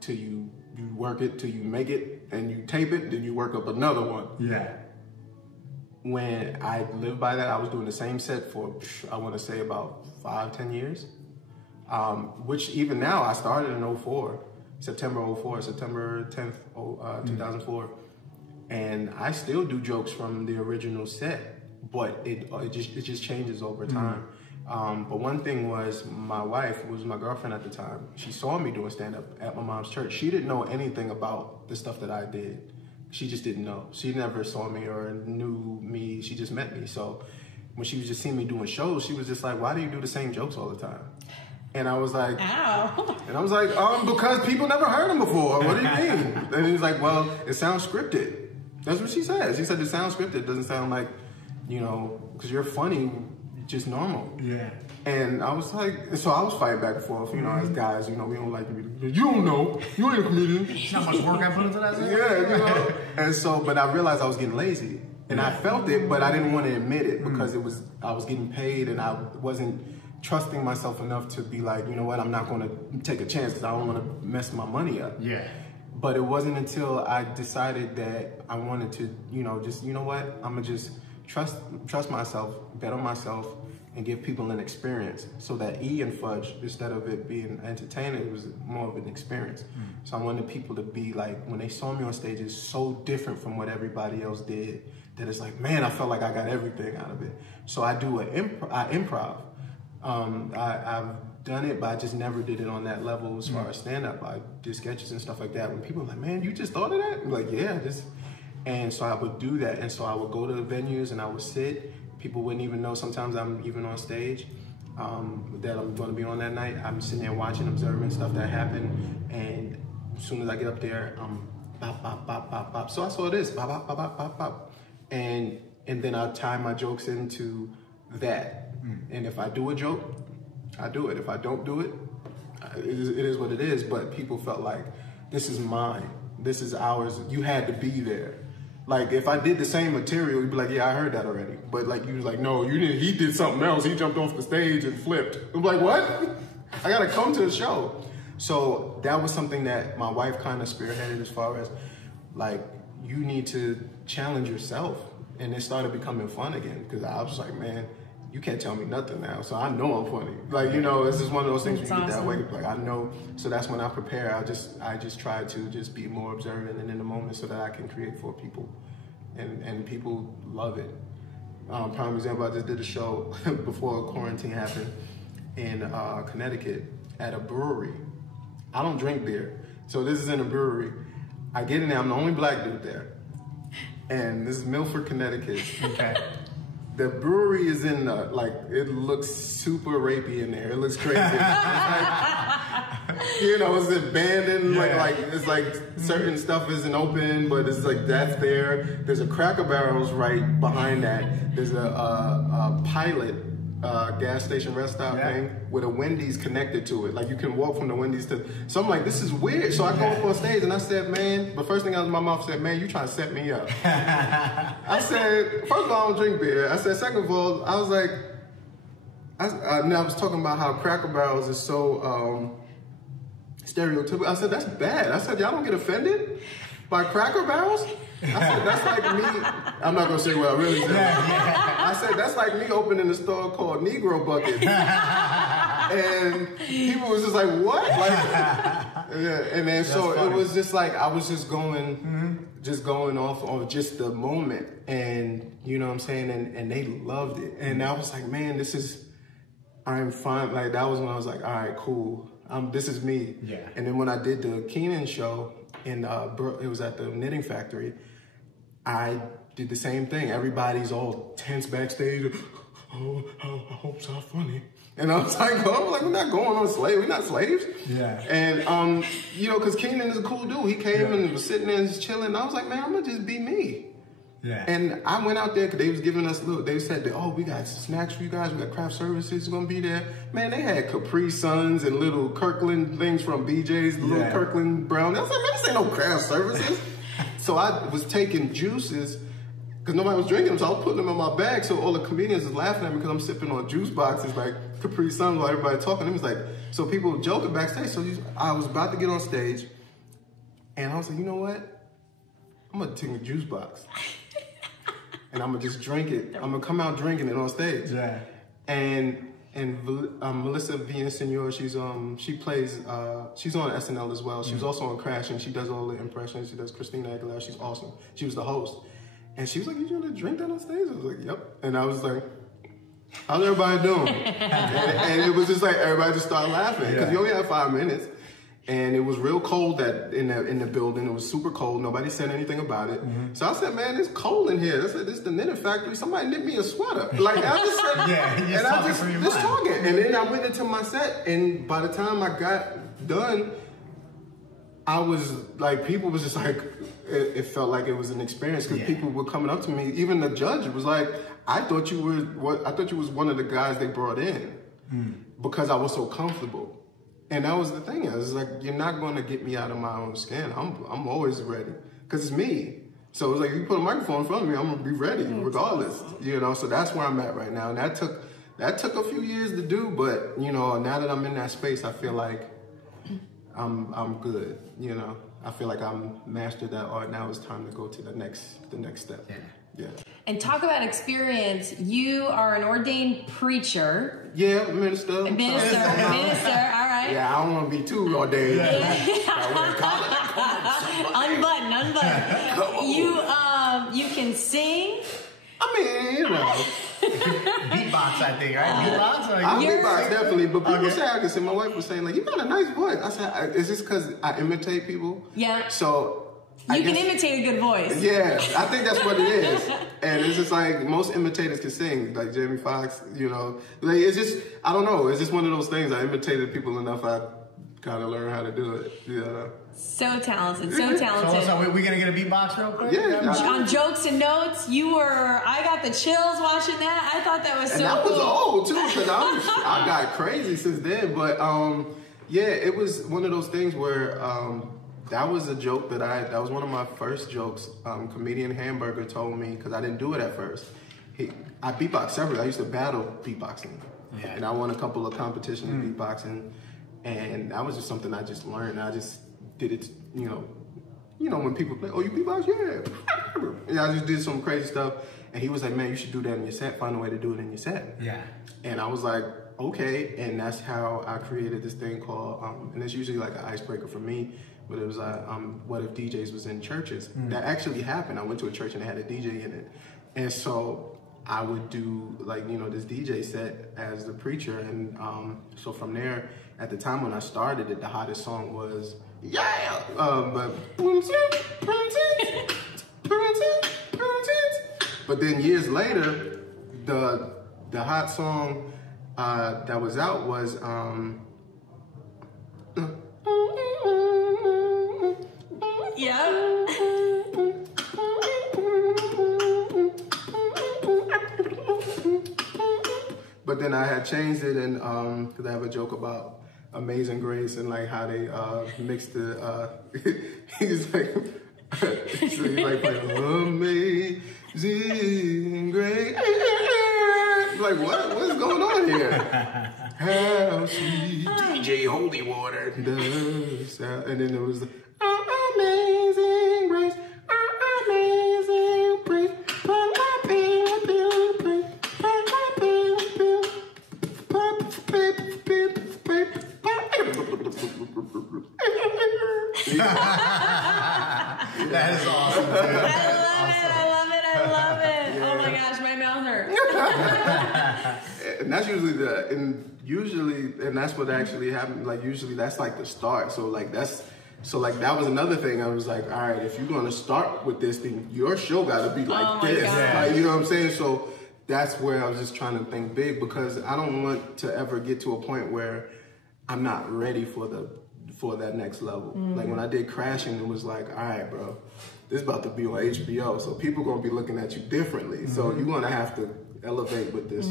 till you work it till you make it, and you tape it. Then you work up another one. Yeah. When I lived by that, I was doing the same set for, I want to say, about 5-10 years. Which even now, I started in 04. September 10th, 2004. And I still do jokes from the original set, but it just changes over time. But one thing was, my wife was my girlfriend at the time. She saw me doing stand-up at my mom's church. She didn't know anything about the stuff that I did. She just didn't know. She never saw me or knew me. She just met me. So when she was just seeing me doing shows, she was just like, why do you do the same jokes all the time? And I was like, ow. And I was like, because people never heard them before. What do you mean? And he was like, well, it sounds scripted. That's what she said. She said it sounds scripted. It doesn't sound like, you know, because you're funny, just normal. Yeah. And I was like, so I was fighting back and forth, you know, as guys, you know, we don't like to be, you don't know, you ain't a comedian. There's not much work I put into that. Yeah, you know. And so, but I realized I was getting lazy. And I felt it, but I didn't want to admit it because I was getting paid and I wasn't trusting myself enough to be like, you know what, I'm not going to take a chance because I don't want to mess my money up. Yeah. But it wasn't until I decided that I wanted to, you know, just, you know what, I'm going to just trust myself, bet on myself, and give people an experience so that E and Fudge, instead of it being entertaining, it was more of an experience. So I wanted people to be like, when they saw me on stage, it's so different from what everybody else did that it's like, man, I felt like I got everything out of it. So I do I improv. I've done it, but I just never did it on that level as far as stand-up. I did sketches and stuff like that. When people are like, man, you just thought of that? I'm like, yeah, and so I would do that. And so I would go to the venues and I would sit. People wouldn't even know sometimes I'm even on stage that I'm going to be on that night. I'm sitting there watching, observing stuff that happened. And as soon as I get up there, bop, bop, bop, bop, bop. So I saw this, bop, bop, bop, bop, bop, bop. And then I tie my jokes into that. And if I do a joke, I do it. If I don't do it, it is what it is. But people felt like, this is mine. This is ours. You had to be there. Like, if I did the same material, you'd be like, yeah, I heard that already. But like, you was like, no, you didn't. He did something else. He jumped off the stage and flipped. I'm like, what? I got to come to the show. So that was something that my wife kind of spearheaded as far as, like, you need to challenge yourself. And it started becoming fun again because I was like, man, you can't tell me nothing now, so I know I'm funny. Like, you know, it's just one of those things where you get that way. Like, I know, so that's when I prepare. I just try to just be more observant and in the moment so that I can create for people, and people love it. Prime example, I just did a show before quarantine happened in Connecticut at a brewery. I don't drink beer, so this is in a brewery. I get in there, I'm the only black dude there, and this is Milford, Connecticut. Okay. The brewery is in the, like, it looks super rapey in there. It looks crazy. It's like, you know, it's abandoned. Yeah. Like it's like certain stuff isn't open, but it's like that's there. There's a Cracker Barrels right behind that. There's a Pilot gas station rest stop thing with a Wendy's connected to it. Like you can walk from the Wendy's to. So I'm like, this is weird. So I go up on stage and I said, man, the first thing out of my mouth said, man, you trying to set me up. I said, first of all, I don't drink beer. I said, second of all, I was like, I was talking about how Cracker Barrels is so stereotypical. I said, that's bad. I said, y'all don't get offended by Cracker Barrels? I said, that's like me. I'm not gonna say what I really said. I said, that's like me opening a store called Negro Bucket. And people was just like, what? Like, and then so it was just like, I was just going off on just the moment. And you know what I'm saying? And they loved it. And I was like, man, I'm fine. Like that was when I was like, all right, cool. This is me. Yeah. And then when I did the Keenan show, and it was at the Knitting Factory, I did the same thing. Everybody's all tense backstage. Oh, I hope so funny. And I was like, we're not going on slave. We're not slaves. Yeah. And, you know, because Keenan is a cool dude. He came and was sitting there and just chilling. And I was like, man, I'm going to just be me. Yeah. And I went out there because they was giving us they said, we got snacks for you guys. We got craft services going to be there. Man, they had Capri Suns and little Kirkland things from BJ's, little Kirkland brown. I was like, man, this ain't no craft services. So I was taking juices because nobody was drinking them. So I was putting them in my bag. So all the comedians was laughing at me because I'm sipping on juice boxes like Capri Suns while everybody talking. It was like, so people joking backstage. So I was about to get on stage and I was like, you know what? I'm going to take a juice box. And I'm gonna just drink it. I'm gonna come out drinking it on stage. Yeah. And Melissa Villasenor, she plays. She's on SNL as well. She was also on Crash, and she does all the impressions. She does Christina Aguilera. She's awesome. She was the host, and she was like, "You gonna drink that on stage?" I was like, "Yep." And I was like, "How's everybody doing?" and it was just like everybody just started laughing because you only have 5 minutes. And it was real cold in the building. It was super cold. Nobody said anything about it. So I said, man, it's cold in here. I said, this is the knitting factory. Somebody knit me a sweater. Like, I just said, and I just talking. And then I went into my set. And by the time I got done, I was like, people was just like, it felt like it was an experience because people were coming up to me. Even the judge was like, I thought you was one of the guys they brought in because I was so comfortable. And that was the thing. I was like, you're not going to get me out of my own skin. I'm always ready because it's me. So it's like, if you put a microphone in front of me, I'm going to be ready regardless. You know, so that's where I'm at right now. And that took a few years to do, but you know, now that I'm in that space, I feel like I'm good. You know, I feel like I'm mastered that art. Now it's time to go to the next step. Yeah. And talk about experience. You are an ordained preacher. Yeah, minister. All right. Yeah, I don't want to be too ordained. Unbutton. You can sing. I mean, you know. Beatbox, I think, right? Beatbox? I beatbox, definitely. But people say I can sing. My wife was saying, like, you got a nice voice. I said, is this because I imitate people? Yeah. So... You can imitate a good voice. Yeah, I think that's what it is. And it's just like, most imitators can sing, like Jamie Foxx, you know. Like, it's just, I don't know, it's just one of those things. I imitated people enough, I gotta learn how to do it, you know. So talented, so talented. So we're gonna get a beatbox real quick? Yeah. On Jokes and Notes, I got the chills watching that. I thought that was so cool. And that was old, too, because I got crazy since then. But, yeah, it was one of those things where... that was a joke that was one of my first jokes. Comedian Hamburger told me, because I didn't do it at first. I beatbox several. I used to battle beatboxing. Yeah. And I won a couple of competitions in beatboxing. And that was just something I just learned. I just did it, you know, you know, when people play, oh, you beatbox, yeah. Yeah, I just did some crazy stuff. And he was like, man, you should do that in your set. Find a way to do it in your set. Yeah. And I was like, okay. And that's how I created this thing called, and it's usually like an icebreaker for me, but it was what if DJs was in churches? That actually happened. I went to a church and they had a DJ in it. And so I would do like, you know, this DJ set as the preacher. And so from there, at the time when I started it, the hottest song was, yeah! But then years later, the hot song that was out was Yeah. But then I had changed it, and because I have a joke about Amazing Grace and like how they mixed the. He's like, so he's like playing Amazing Grace. Like what's going on here? How sweet DJ Holy Water does sound, and then it was the Amazing Grace, Amazing Grace. That is awesome, dude. I love it. Yeah. Oh my gosh, my mouth hurts. And that's usually and that's what actually happened. Like usually that's like the start. So that was another thing. I was like, all right, if you're gonna start with this thing, your show gotta be like this. Like, you know what I'm saying? So that's where I was just trying to think big, because I don't want to ever get to a point where I'm not ready for that next level. Like when I did Crashing, it was like, all right, bro, this is about to be on HBO, so people gonna be looking at you differently. So you're gonna have to elevate with this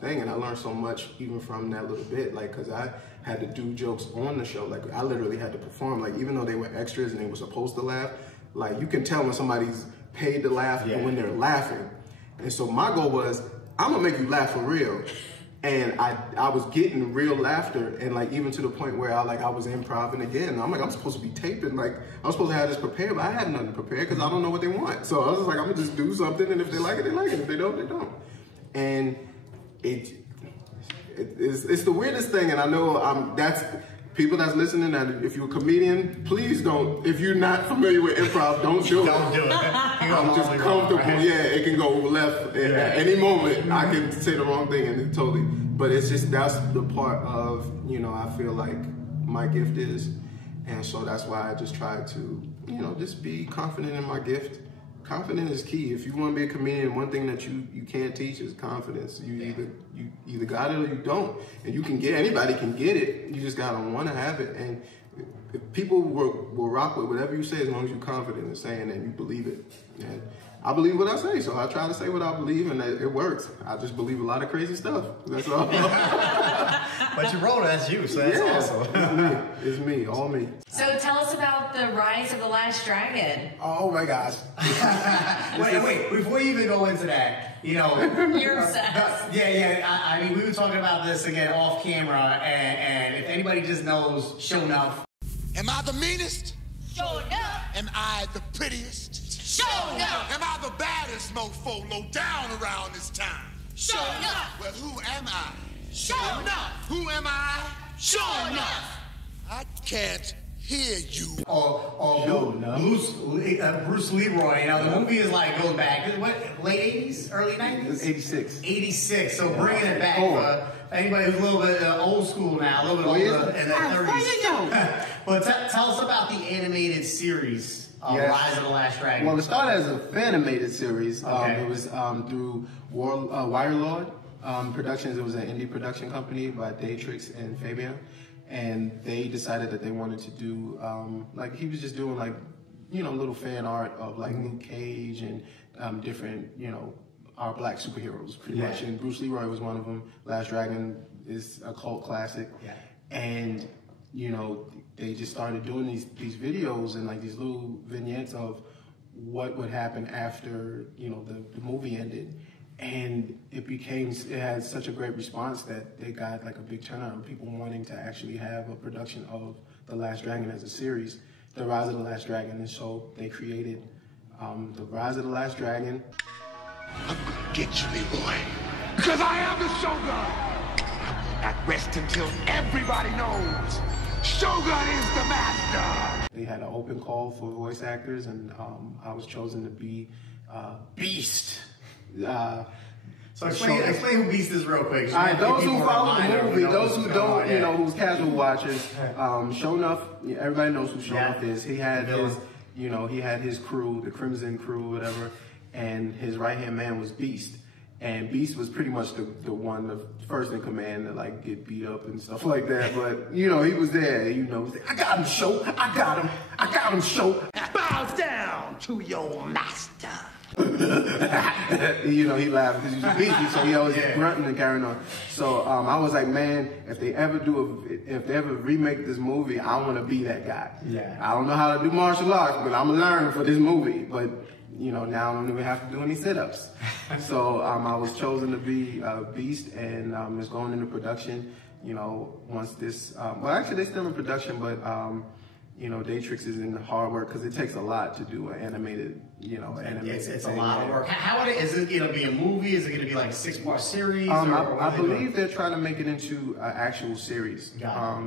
thing. And I learned so much even from that little bit, like, cause I had to do jokes on the show. Like I literally had to perform, like even though they were extras and they were supposed to laugh, like you can tell when somebody's paid to laugh and when they're laughing. And so my goal was, I'm gonna make you laugh for real. And I was getting real laughter, and like even to the point where I was improvising again. I'm like, I'm supposed to be taping, like I'm supposed to have this prepared, but I had nothing prepared because I don't know what they want. So I was just like, I'm gonna just do something, and if they like it, they like it. If they don't, they don't. And it's the weirdest thing, and I know that's people that's listening. That if you're a comedian, please don't. If you're not familiar with improv, don't do it. Don't do it. I'm just comfortable. Right? Yeah, it can go left at any moment. I can say the wrong thing and it totally. But it's just that's the part of, you know, I feel like my gift is, and so that's why I just try to, you know, just be confident in my gift. Confidence is key. If you want to be a comedian, one thing that you can't teach is confidence. You either got it or you don't, and you can get, anybody can get it. You just gotta want to have it, and if people will rock with whatever you say as long as you're confident in saying and you believe it. And I believe what I say, so I try to say what I believe, and it works. I just believe a lot of crazy stuff. That's all. But you wrote it, that's you, so that's awesome. It's me, all me. So tell us about the Rise of the Last Dragon. Oh my gosh. Wait, before you even go into that, you know. You're obsessed. I mean, we were talking about this again off camera, and if anybody just knows Show Enough. Am I the meanest? Show enough. Am I the prettiest? Show enough. Am I the baddest mofo low down around this town? Show enough. Well, who am I? Show enough. Who am I? Show enough. I can't hear you. Bruce Leroy. You know, the movie is like, goes back, what, late 80s, early 90s? 86. 86, so bringing it back for anybody who's a little bit old school now, a little bit older in their 30s. But tell us about the animated series. Rise of the Last Dragon. Well, it started as a fan-animated series. Okay. It was through Wirelord Productions. It was an indie production company by Daytrix and Fabian. And they decided that they wanted to do, like, he was just doing, like, you know, little fan art of, like, Luke Cage and different, you know, our black superheroes, pretty much. And Bruce Leroy was one of them. Last Dragon is a cult classic. Yeah. And, you know, they just started doing these videos and like these little vignettes of what would happen after, you know, the movie ended. And it had such a great response that they got like a big turnout of people wanting to actually have a production of The Last Dragon as a series. The Rise of the Last Dragon. And so they created The Rise of the Last Dragon. I'm gonna get you, Leroy. Because I am the Shogun. Not rest until everybody knows Shogun is the master. They had an open call for voice actors, and I was chosen to be Beast. So explain who Beast is real quick. All right, those who follow the movie, those who don't, you know, who's casual watchers, Shonuff, everybody knows who Shonuff is. He had his, you know, he had his crew, the Crimson Crew, whatever, and his right-hand man was Beast. And Beast was pretty much the one, the first in command to like get beat up and stuff like that. But, you know, he was there, you know, I got him, Show, I got him, Show. Bows down to your master. You know, he laughed because he was beastie, so he always grunting and carrying on. So I was like, man, if they ever remake this movie, I want to be that guy. Yeah. I don't know how to do martial arts, but I'm gonna learn for this movie. But you know, now I don't even have to do any sit-ups. So I was chosen to be Beast, and it's going into production. You know, once this, well, actually they're still in production, but you know, Datrix is in hard work because it takes a lot to do an animated, you know, animated. It's a lot of work. How is it going to be a movie? Is it going to be like a 6-part series? I believe they're trying to make it into an actual series.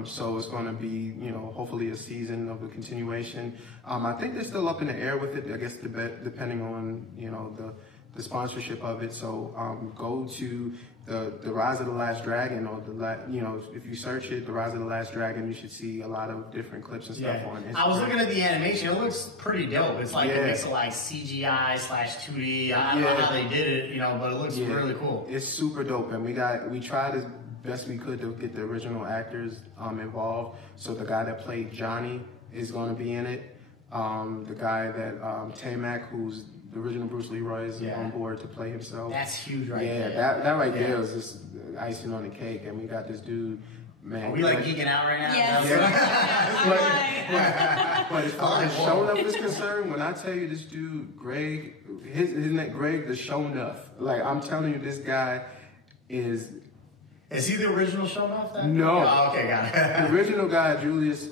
So it's going to be, you know, hopefully a season of a continuation. I think they're still up in the air with it, I guess, depending on, you know, the sponsorship of it. So go to the Rise of the Last Dragon, or you know, if you search it, The Rise of the Last Dragon, you should see a lot of different clips and stuff on Instagram. I was looking at the animation; it looks pretty dope. It's like a mix of like CGI/2D. I don't know how they did it, you know, but it looks really cool. It's super dope, and we tried as best we could to get the original actors involved. So the guy that played Johnny is going to be in it. The guy that Tamak, who's the original Bruce Leroy, is on board to play himself. That's huge, right there. Yeah, that right there was just icing on the cake, and we got this dude. Man, are we like geeking out right now? Yes. But as far as Shonuff is concerned, when I tell you this dude, Greg, isn't that Greg the Shonuff? Like, I'm telling you, this guy is. Is he the original Shonuff then? No. Oh, okay, got it. The original guy, Julius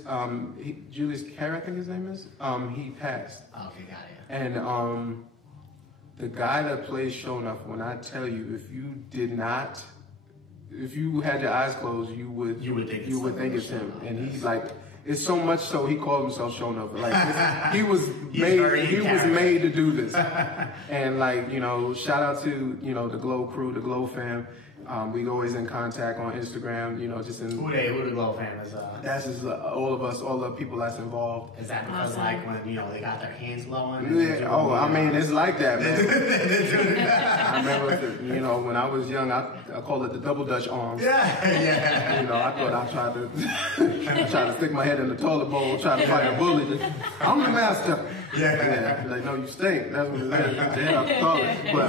Carey, I think his name is. He passed. Okay, got it. And the guy that plays Shonuff, when I tell you, if you had your eyes closed, you would think it's him. And he's like, it's so much so he called himself Shonuff. Like he was made to do this. And like, you know, shout out to, you know, the Glow crew, the Glow fam. We always in contact on Instagram, you know, just in. Who the Glow fam is? That's just all of us, all the people that's involved. Is that because like when, you know, they got their hands glowing? Yeah. Oh, I mean, it's like that, man. I remember, you know, when I was young, I called it the double Dutch arms. Yeah. You know, I thought I tried to stick my head in the toilet bowl, try to fight a bully. I'm the master. Yeah. Like, no, you stink. That's what it is. Get your head out the toilet. But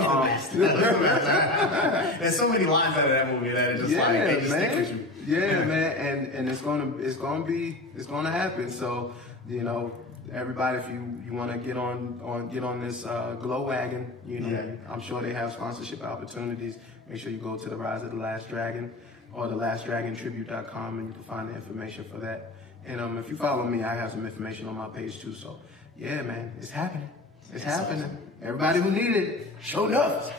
there's so many lines out of that movie that are just like they just stick with you. Yeah, man, and it's gonna happen. So, you know, everybody, if you want to get on this Glow wagon, you know, I'm sure they have sponsorship opportunities. Make sure you go to the Rise of the Last Dragon or thelastdragontribute.com, and you can find the information for that. And if you follow me, I have some information on my page too. So, yeah, man, it's happening. It's happening. Awesome. Everybody who needed it, showed up.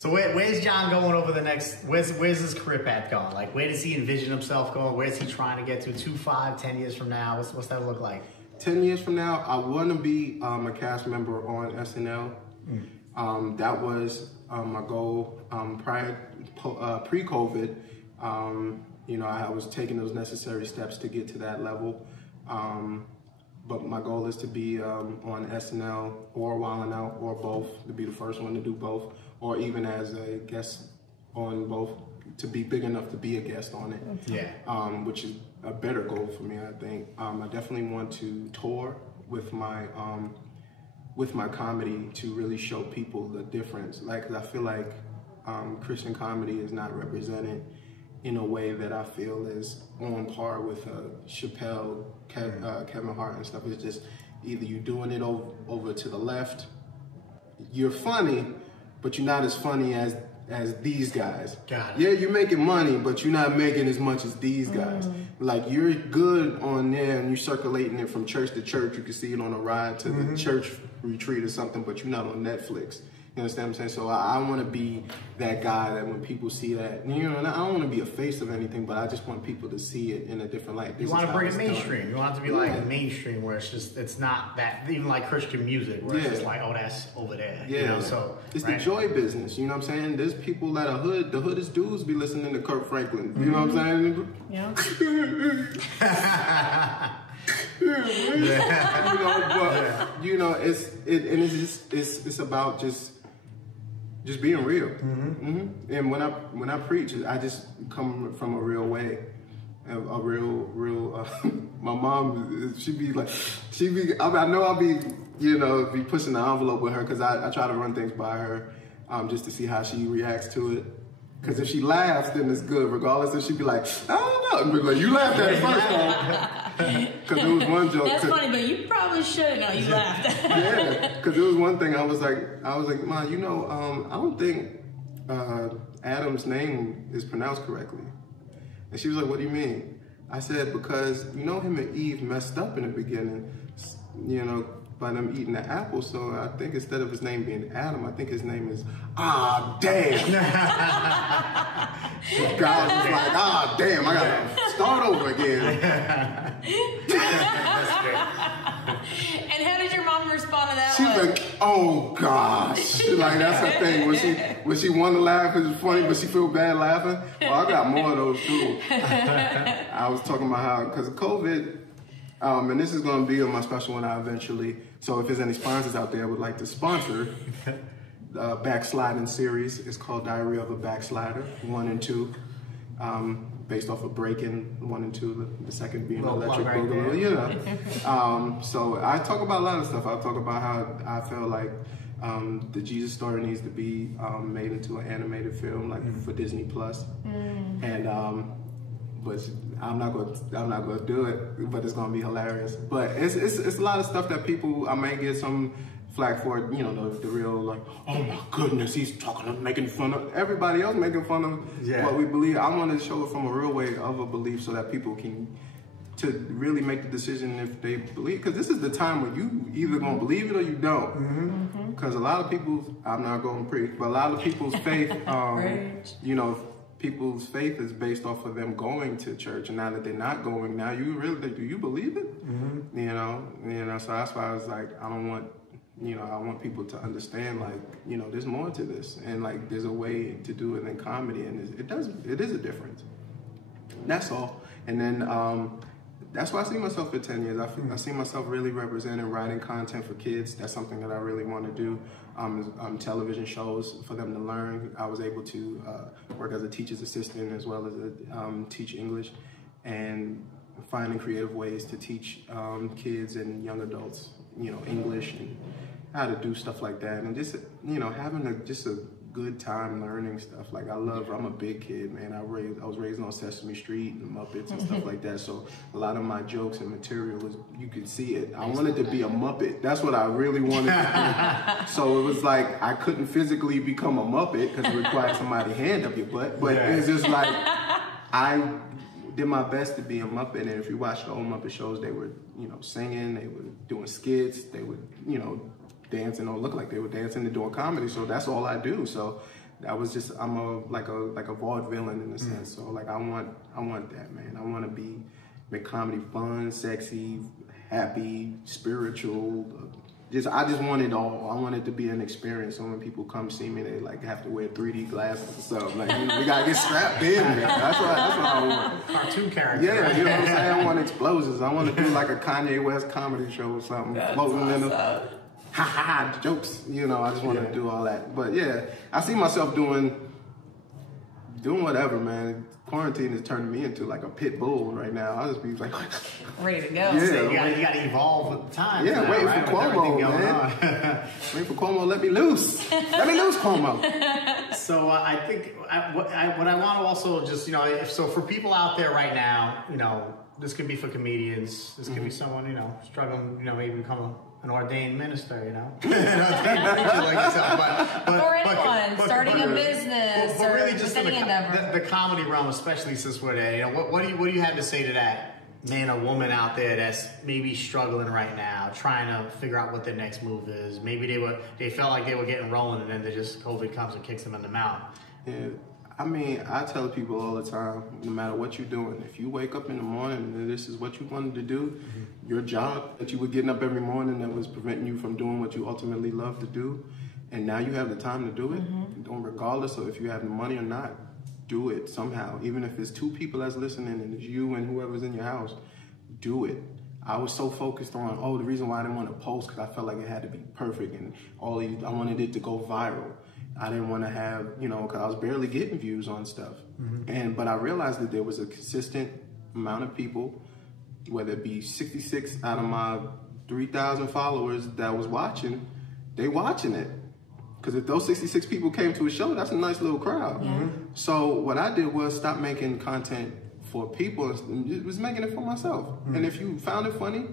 So where's John going over the next, where's his career path going? Like, where does he envision himself going? Where's he trying to get to 2, 5, 10 years from now? What's that look like? 10 years from now, I want to be a cast member on SNL. That was my goal pre-COVID. You know, I was taking those necessary steps to get to that level. But my goal is to be on SNL or Wildin' Out or both, to be the first one to do both, or even as a guest on both, to be big enough to be a guest on it. Yeah. Which is a better goal for me, I think. I definitely want to tour with my comedy to really show people the difference. Like, 'cause I feel like Christian comedy is not represented in a way that I feel is on par with Chappelle, Kevin Hart and stuff. It's just either you're doing it over to the left, you're funny, but you're not as funny as as these guys. Got it. Yeah, you're making money, but you're not making as much as these guys. Like, you're good on there and you're circulating it from church to church. You can see it on a ride to the church retreat or something, but you're not on Netflix. You understand what I'm saying? So I want to be that guy that when people see that, you know, and I don't want to be a face of anything, but I just want people to see it in a different light. You want to bring it mainstream. You want it to be like mainstream, where it's just, it's not that, even like Christian music, where it's just like, oh, that's over there. Yeah. You know, so it's the joy business. You know what I'm saying? There's people that are hood. The hoodest dudes be listening to Kirk Franklin. You know what I'm saying? Yeah. You know, but you know, it's about just being real. And when I preach, I just come from a real way, a real. My mom, I know I'll be, you know, be pushing the envelope with her, because I try to run things by her, just to see how she reacts to it. Because if she laughs, then it's good, regardless if she be like, I don't know, but like, you laughed at it first, though. Because there was one joke. That's funny, but you probably should. No, you laughed. Yeah, because there was one thing I was like, Ma, you know, I don't think Adam's name is pronounced correctly. And she was like, what do you mean? I said, because you know him and Eve messed up in the beginning, you know, by them eating the apple. So I think instead of his name being Adam, I think his name is damn. God was like, damn, I gotta start over again. And how did your mom respond to that She's one? like, oh gosh. Like, that's her thing. When she want to laugh, it's funny, but she feel bad laughing. Well, I got more of those too. I was talking about how, because of COVID, and this is going to be on my special one eventually. So if there's any sponsors out there who would like to sponsor the Backsliding series, it's called Diary of a Backslider, 1 and 2. Based off of Breaking 1 and 2, the second being Electric Boogaloo, you know. So I talk about a lot of stuff. I talk about how I feel like the Jesus story needs to be made into an animated film, like for Disney Plus. And but I'm not gonna do it. But it's gonna be hilarious. But it's a lot of stuff that people, I may get some flack for it, you know, the real, like, oh my goodness, he's making fun of everybody else, making fun of what we believe. I want to show it from a real way of a belief, so that people can to really make the decision if they believe. Because this is the time when you either gonna believe it or you don't. Because a lot of people, I'm not going to preach, but a lot of people's faith, you know, people's faith is based off of them going to church, and now that they're not going, now you really, do you believe it? You know, so that's why I was like, I want people to understand, like, you know, there's more to this, and like, there's a way to do it in comedy, and it is a difference. That's all. And then that's why I see myself for 10 years. I see myself really representing writing content for kids. That's something that I really want to do. Television shows for them to learn. I was able to work as a teacher's assistant as well as teach English, and finding creative ways to teach kids and young adults, you know, English and how to do stuff like that, and just, you know, having just a good time learning stuff. Like, I'm a big kid, man. I was raised on Sesame Street and Muppets and stuff like that. So a lot of my jokes and material was, you could see it. I wanted to be a Muppet. That's what I really wanted to do. So it was like, I couldn't physically become a Muppet because it required somebody hand up your butt. But it's just like, I did my best to be a Muppet. And if you watch the old Muppet shows, they were, you know, singing, they were doing skits, they would, you know, dancing, or look like they were dancing and doing comedy. So that's all I do. So that was just, I'm like a vaudevillain in a sense. So like, I want that, man. I want to make comedy fun, sexy, happy, spiritual. I just want it all. I want it to be an experience. So when people come see me, they like have to wear 3D glasses or something. Like, we gotta get strapped in there. That's what I want. Cartoon character. Yeah, right? You know what I'm saying? I want explosions. I want to do like a Kanye West comedy show or something. That's floating in awesome. jokes, you know. I just want to do all that. But yeah, I see myself doing whatever, man. Quarantine is turning me into like a pit bull right now. I'll just be like, ready to go. Yeah, so you got to evolve with the times. Yeah, now, waiting right? for Cuomo, man. Waiting for Cuomo, let me loose. Let me loose, Cuomo. So I think what I want to also just, you know, so for people out there right now, you know, this could be for comedians. This could be someone, you know, struggling, you know, maybe become an ordained minister, you know. Or anyone starting a business but or really just any endeavor. The comedy realm, especially since we're there, you know, what do you have to say to that man or woman out there that's maybe struggling right now, trying to figure out what their next move is? Maybe they felt like they were getting rolling, and then COVID comes and kicks them in the mouth. Yeah. I mean, I tell people all the time, no matter what you're doing, if you wake up in the morning and this is what you wanted to do, your job that you were getting up every morning that was preventing you from doing what you ultimately love to do, and now you have the time to do it, regardless of if you have the money or not, do it somehow. Even if it's 2 people that's listening and it's you and whoever's in your house, do it. I was so focused on, the reason why I didn't want to post, because I felt like it had to be perfect and I wanted it to go viral. I didn't want to have, you know, because I was barely getting views on stuff. But I realized that there was a consistent amount of people, whether it be 66 out of my 3,000 followers that was watching, they watching it. Because if those 66 people came to a show, that's a nice little crowd. So what I did was stop making content for people and was making it for myself. And if you found it funny,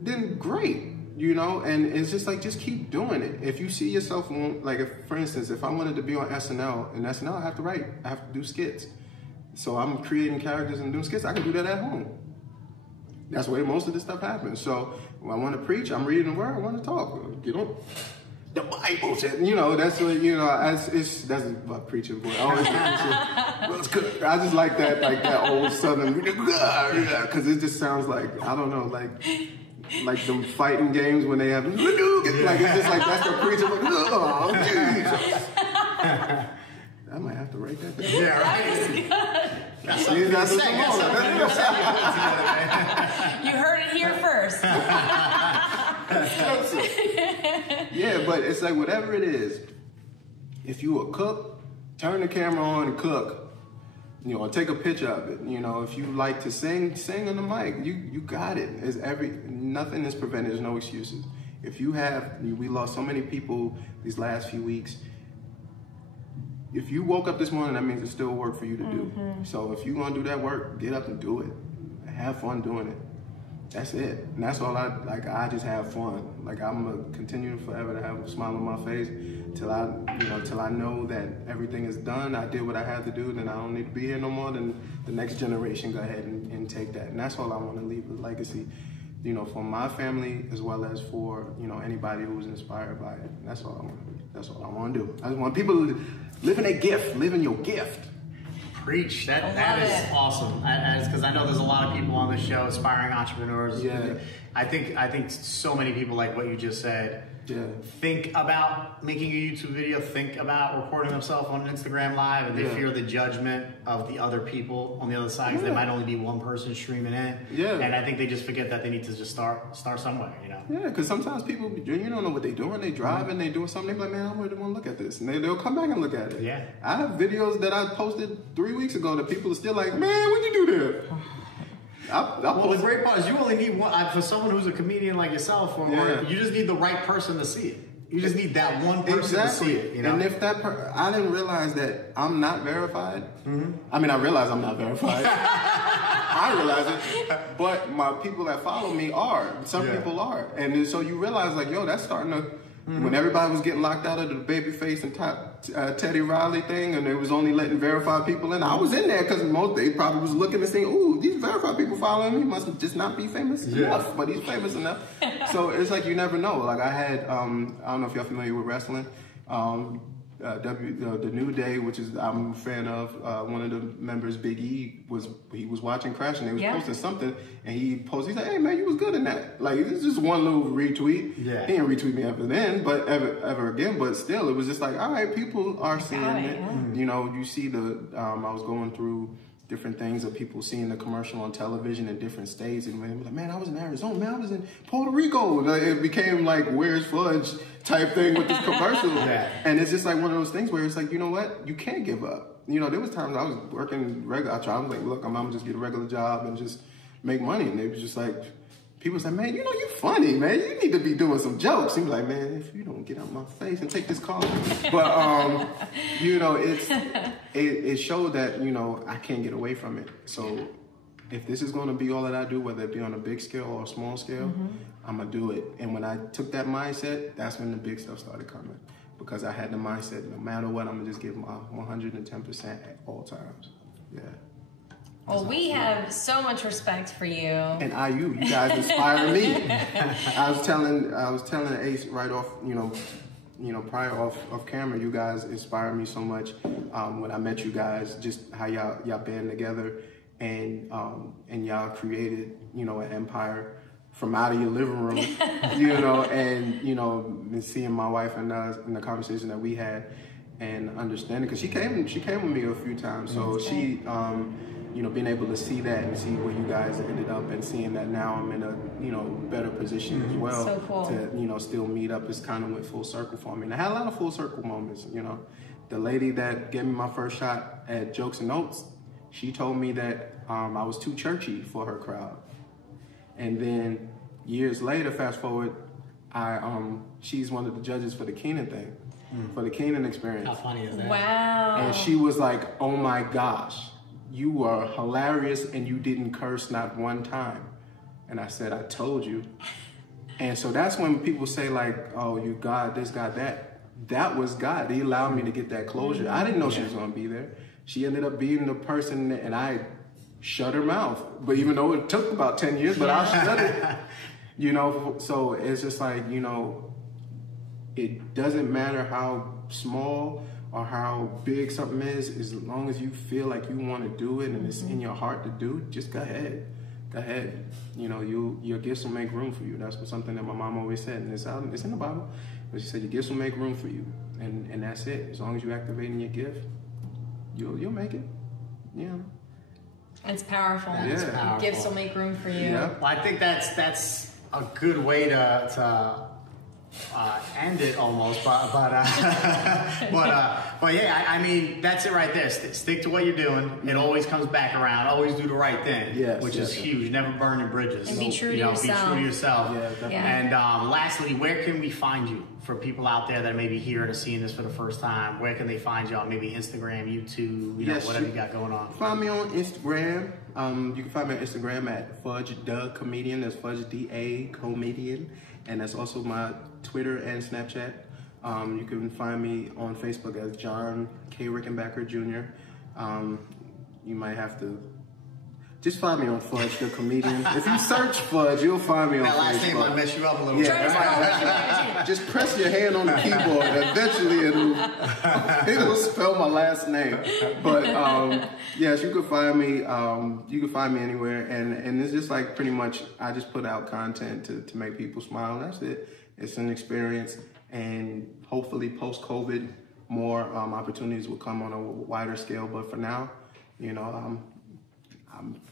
then great. You know, and it's just like, just keep doing it. If you see yourself, like, for instance, if I wanted to be on SNL, and SNL, I have to write, I have to do skits. So I'm creating characters and doing skits, I can do that at home. That's where most of this stuff happens. So when I want to preach, I'm reading the word, I want to talk. You know, the Bible said, you know, that's what, you know, that's my preaching boy. I always well, it's good. I just like that old Southern, because it just sounds like, I don't know, like them fighting games when they have, like, it's just like, that's the preacher, like, oh, Jesus. I might have to write that down. Yeah, right. That's something to say. You heard it here first. Yeah, but it's like, whatever it is, if you a cook, turn the camera on and cook. You know, take a picture of it. You know, if you like to sing on the mic. You got it. Nothing is prevented. There's no excuses. If you have, we lost so many people these last few weeks. If you woke up this morning, that means there's still work for you to do. So if you're gonna do that work, get up and do it. Have fun doing it. That's it. And that's all I just have fun. Like, I'm gonna continue forever to have a smile on my face till I know that everything is done. I did what I had to do, then I don't need to be here no more. Then the next generation go ahead and take that. And that's all I want to leave, a legacy, you know, for my family as well as for, you know, anybody who was inspired by it. And that's all I want to do. That's all I want to do. I just want people to live in their gift, live in your gift. Preach. That is awesome. Because I know there's a lot of people on the show, aspiring entrepreneurs. Yeah. I think so many people, like what you just said, think about making a YouTube video, think about recording themselves on Instagram Live, and they fear the judgment of the other people on the other side, because there might only be one person streaming it. And I think they just forget that they need to just start somewhere, you know? Yeah, because sometimes people, you don't know what they're doing. They driving, they doing something, they're like, man, I really want to look at this. And they'll come back and look at it. Yeah. I have videos that I posted 3 weeks ago that people are still like, man, what'd you do there? Well, the great part is you only need one, for someone who's a comedian like yourself, or you just need the right person to see it. You just need that one person to see it, you know? And if I didn't realize that I'm not verified. I mean, I realize I'm not verified. I realize it. But my people that follow me are. Some people are. And then, so you realize, like, yo, that's starting to, when everybody was getting locked out of the Babyface and Teddy Riley thing, and they was only letting verified people in, I was in there because they probably was looking and saying, ooh, these verified people following me must just not be famous enough, but he's famous enough. So it's like, you never know. Like, I had, I don't know if y'all familiar with wrestling, the New Day, which is I'm a fan of. One of the members, Big E, was watching Crash, and they was posting something, and he's like, "Hey man, you was good in that." Like, it's just one little retweet. Yeah. He didn't retweet me ever then, but ever again. But still, it was just like, all right, people are seeing it. You know, you see the. I was going through different things of people seeing the commercial on television in different states, and like, man, I was in Arizona, man, I was in Puerto Rico. Like, it became like, where's Fudge type thing with this commercial. And it's just like one of those things where it's like, you know what, you can't give up. You know, there was times I was working regular. I was like, look, I'm gonna just get a regular job and just make money. And they was just like, people say, man, you know, you funny, man. You need to be doing some jokes. He was like, man, if you don't get out my face and take this call. But, you know, it showed that, you know, I can't get away from it. So if this is going to be all that I do, whether it be on a big scale or a small scale, I'm going to do it. And when I took that mindset, that's when the big stuff started coming. Because I had the mindset, no matter what, I'm going to just give my 110% at all times. Yeah. Well, we have so much respect for you. And you guys inspire me. I was telling Ace right off, prior off camera, you guys inspired me so much when I met you guys, just how y'all band together and y'all created, an empire from out of your living room, and seeing my wife and us in the conversation that we had and understanding, because she came with me a few times, so she, being able to see that and see where you guys ended up and seeing that now I'm in a, better position as well. So cool. To, still meet up is kind of went full circle for me. And I had a lot of full circle moments, The lady that gave me my first shot at Jokes and Notes, she told me that I was too churchy for her crowd. And then years later, fast forward, she's one of the judges for the Keenan thing, for the Keenan experience. How funny is that? Wow. And she was like, oh my gosh, you were hilarious and you didn't curse not one time. And I said, I told you. And so that's when people say like, oh, you God, this, God, that. That was God. He allowed me to get that closure. I didn't know she was going to be there. She ended up being the person, and I shut her mouth. But even though it took about 10 years, but I shut it. So it's just like, it doesn't matter how small or how big something is, as long as you feel like you want to do it and it's in your heart to do, just go ahead. Go ahead. Your gifts will make room for you. That's something that my mom always said, and it's in the Bible. But she said your gifts will make room for you, and that's it. As long as you're activating your gift, you'll make it. Yeah. It's powerful. It's powerful. Gifts will make room for you. Yeah. Well, I think that's a good way to end it almost, but yeah, I mean, that's it right there. Stick to what you're doing. It always comes back around. Always do the right thing, which is huge. Never burn your bridges. And be true to yourself. Be true to yourself. Yeah, definitely. And lastly, where can we find you for people out there that may be hearing or seeing this for the first time? Where can they find you on maybe Instagram, YouTube, whatever you got going on? Find me on Instagram. You can find me on Instagram at Fudge the Comedian. That's Fudge the Comedian. And that's also my Twitter and Snapchat. You can find me on Facebook as John K. Rickenbacker Jr. You might have to just find me on Fudge the Comedian. If you search Fudge, you'll find me on Facebook. That last name might mess you up a little bit. Just press your hand on the keyboard and eventually it'll spell my last name. But yes, you can find me. You can find me anywhere, and it's just like pretty much I just put out content to make people smile. That's it. It's an experience, and hopefully post-COVID, more opportunities will come on a wider scale. But for now,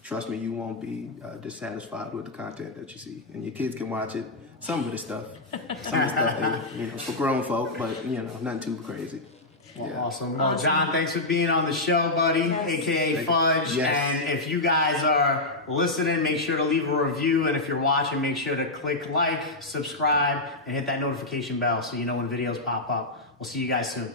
trust me, you won't be dissatisfied with the content that you see, and your kids can watch it. Some of the stuff, for grown folk, but nothing too crazy. Well, awesome. Well, John, thanks for being on the show, buddy, aka Fudge. Yes. And if you guys are listening, make sure to leave a review. And if you're watching, make sure to click like, subscribe, and hit that notification bell so you know when videos pop up. We'll see you guys soon.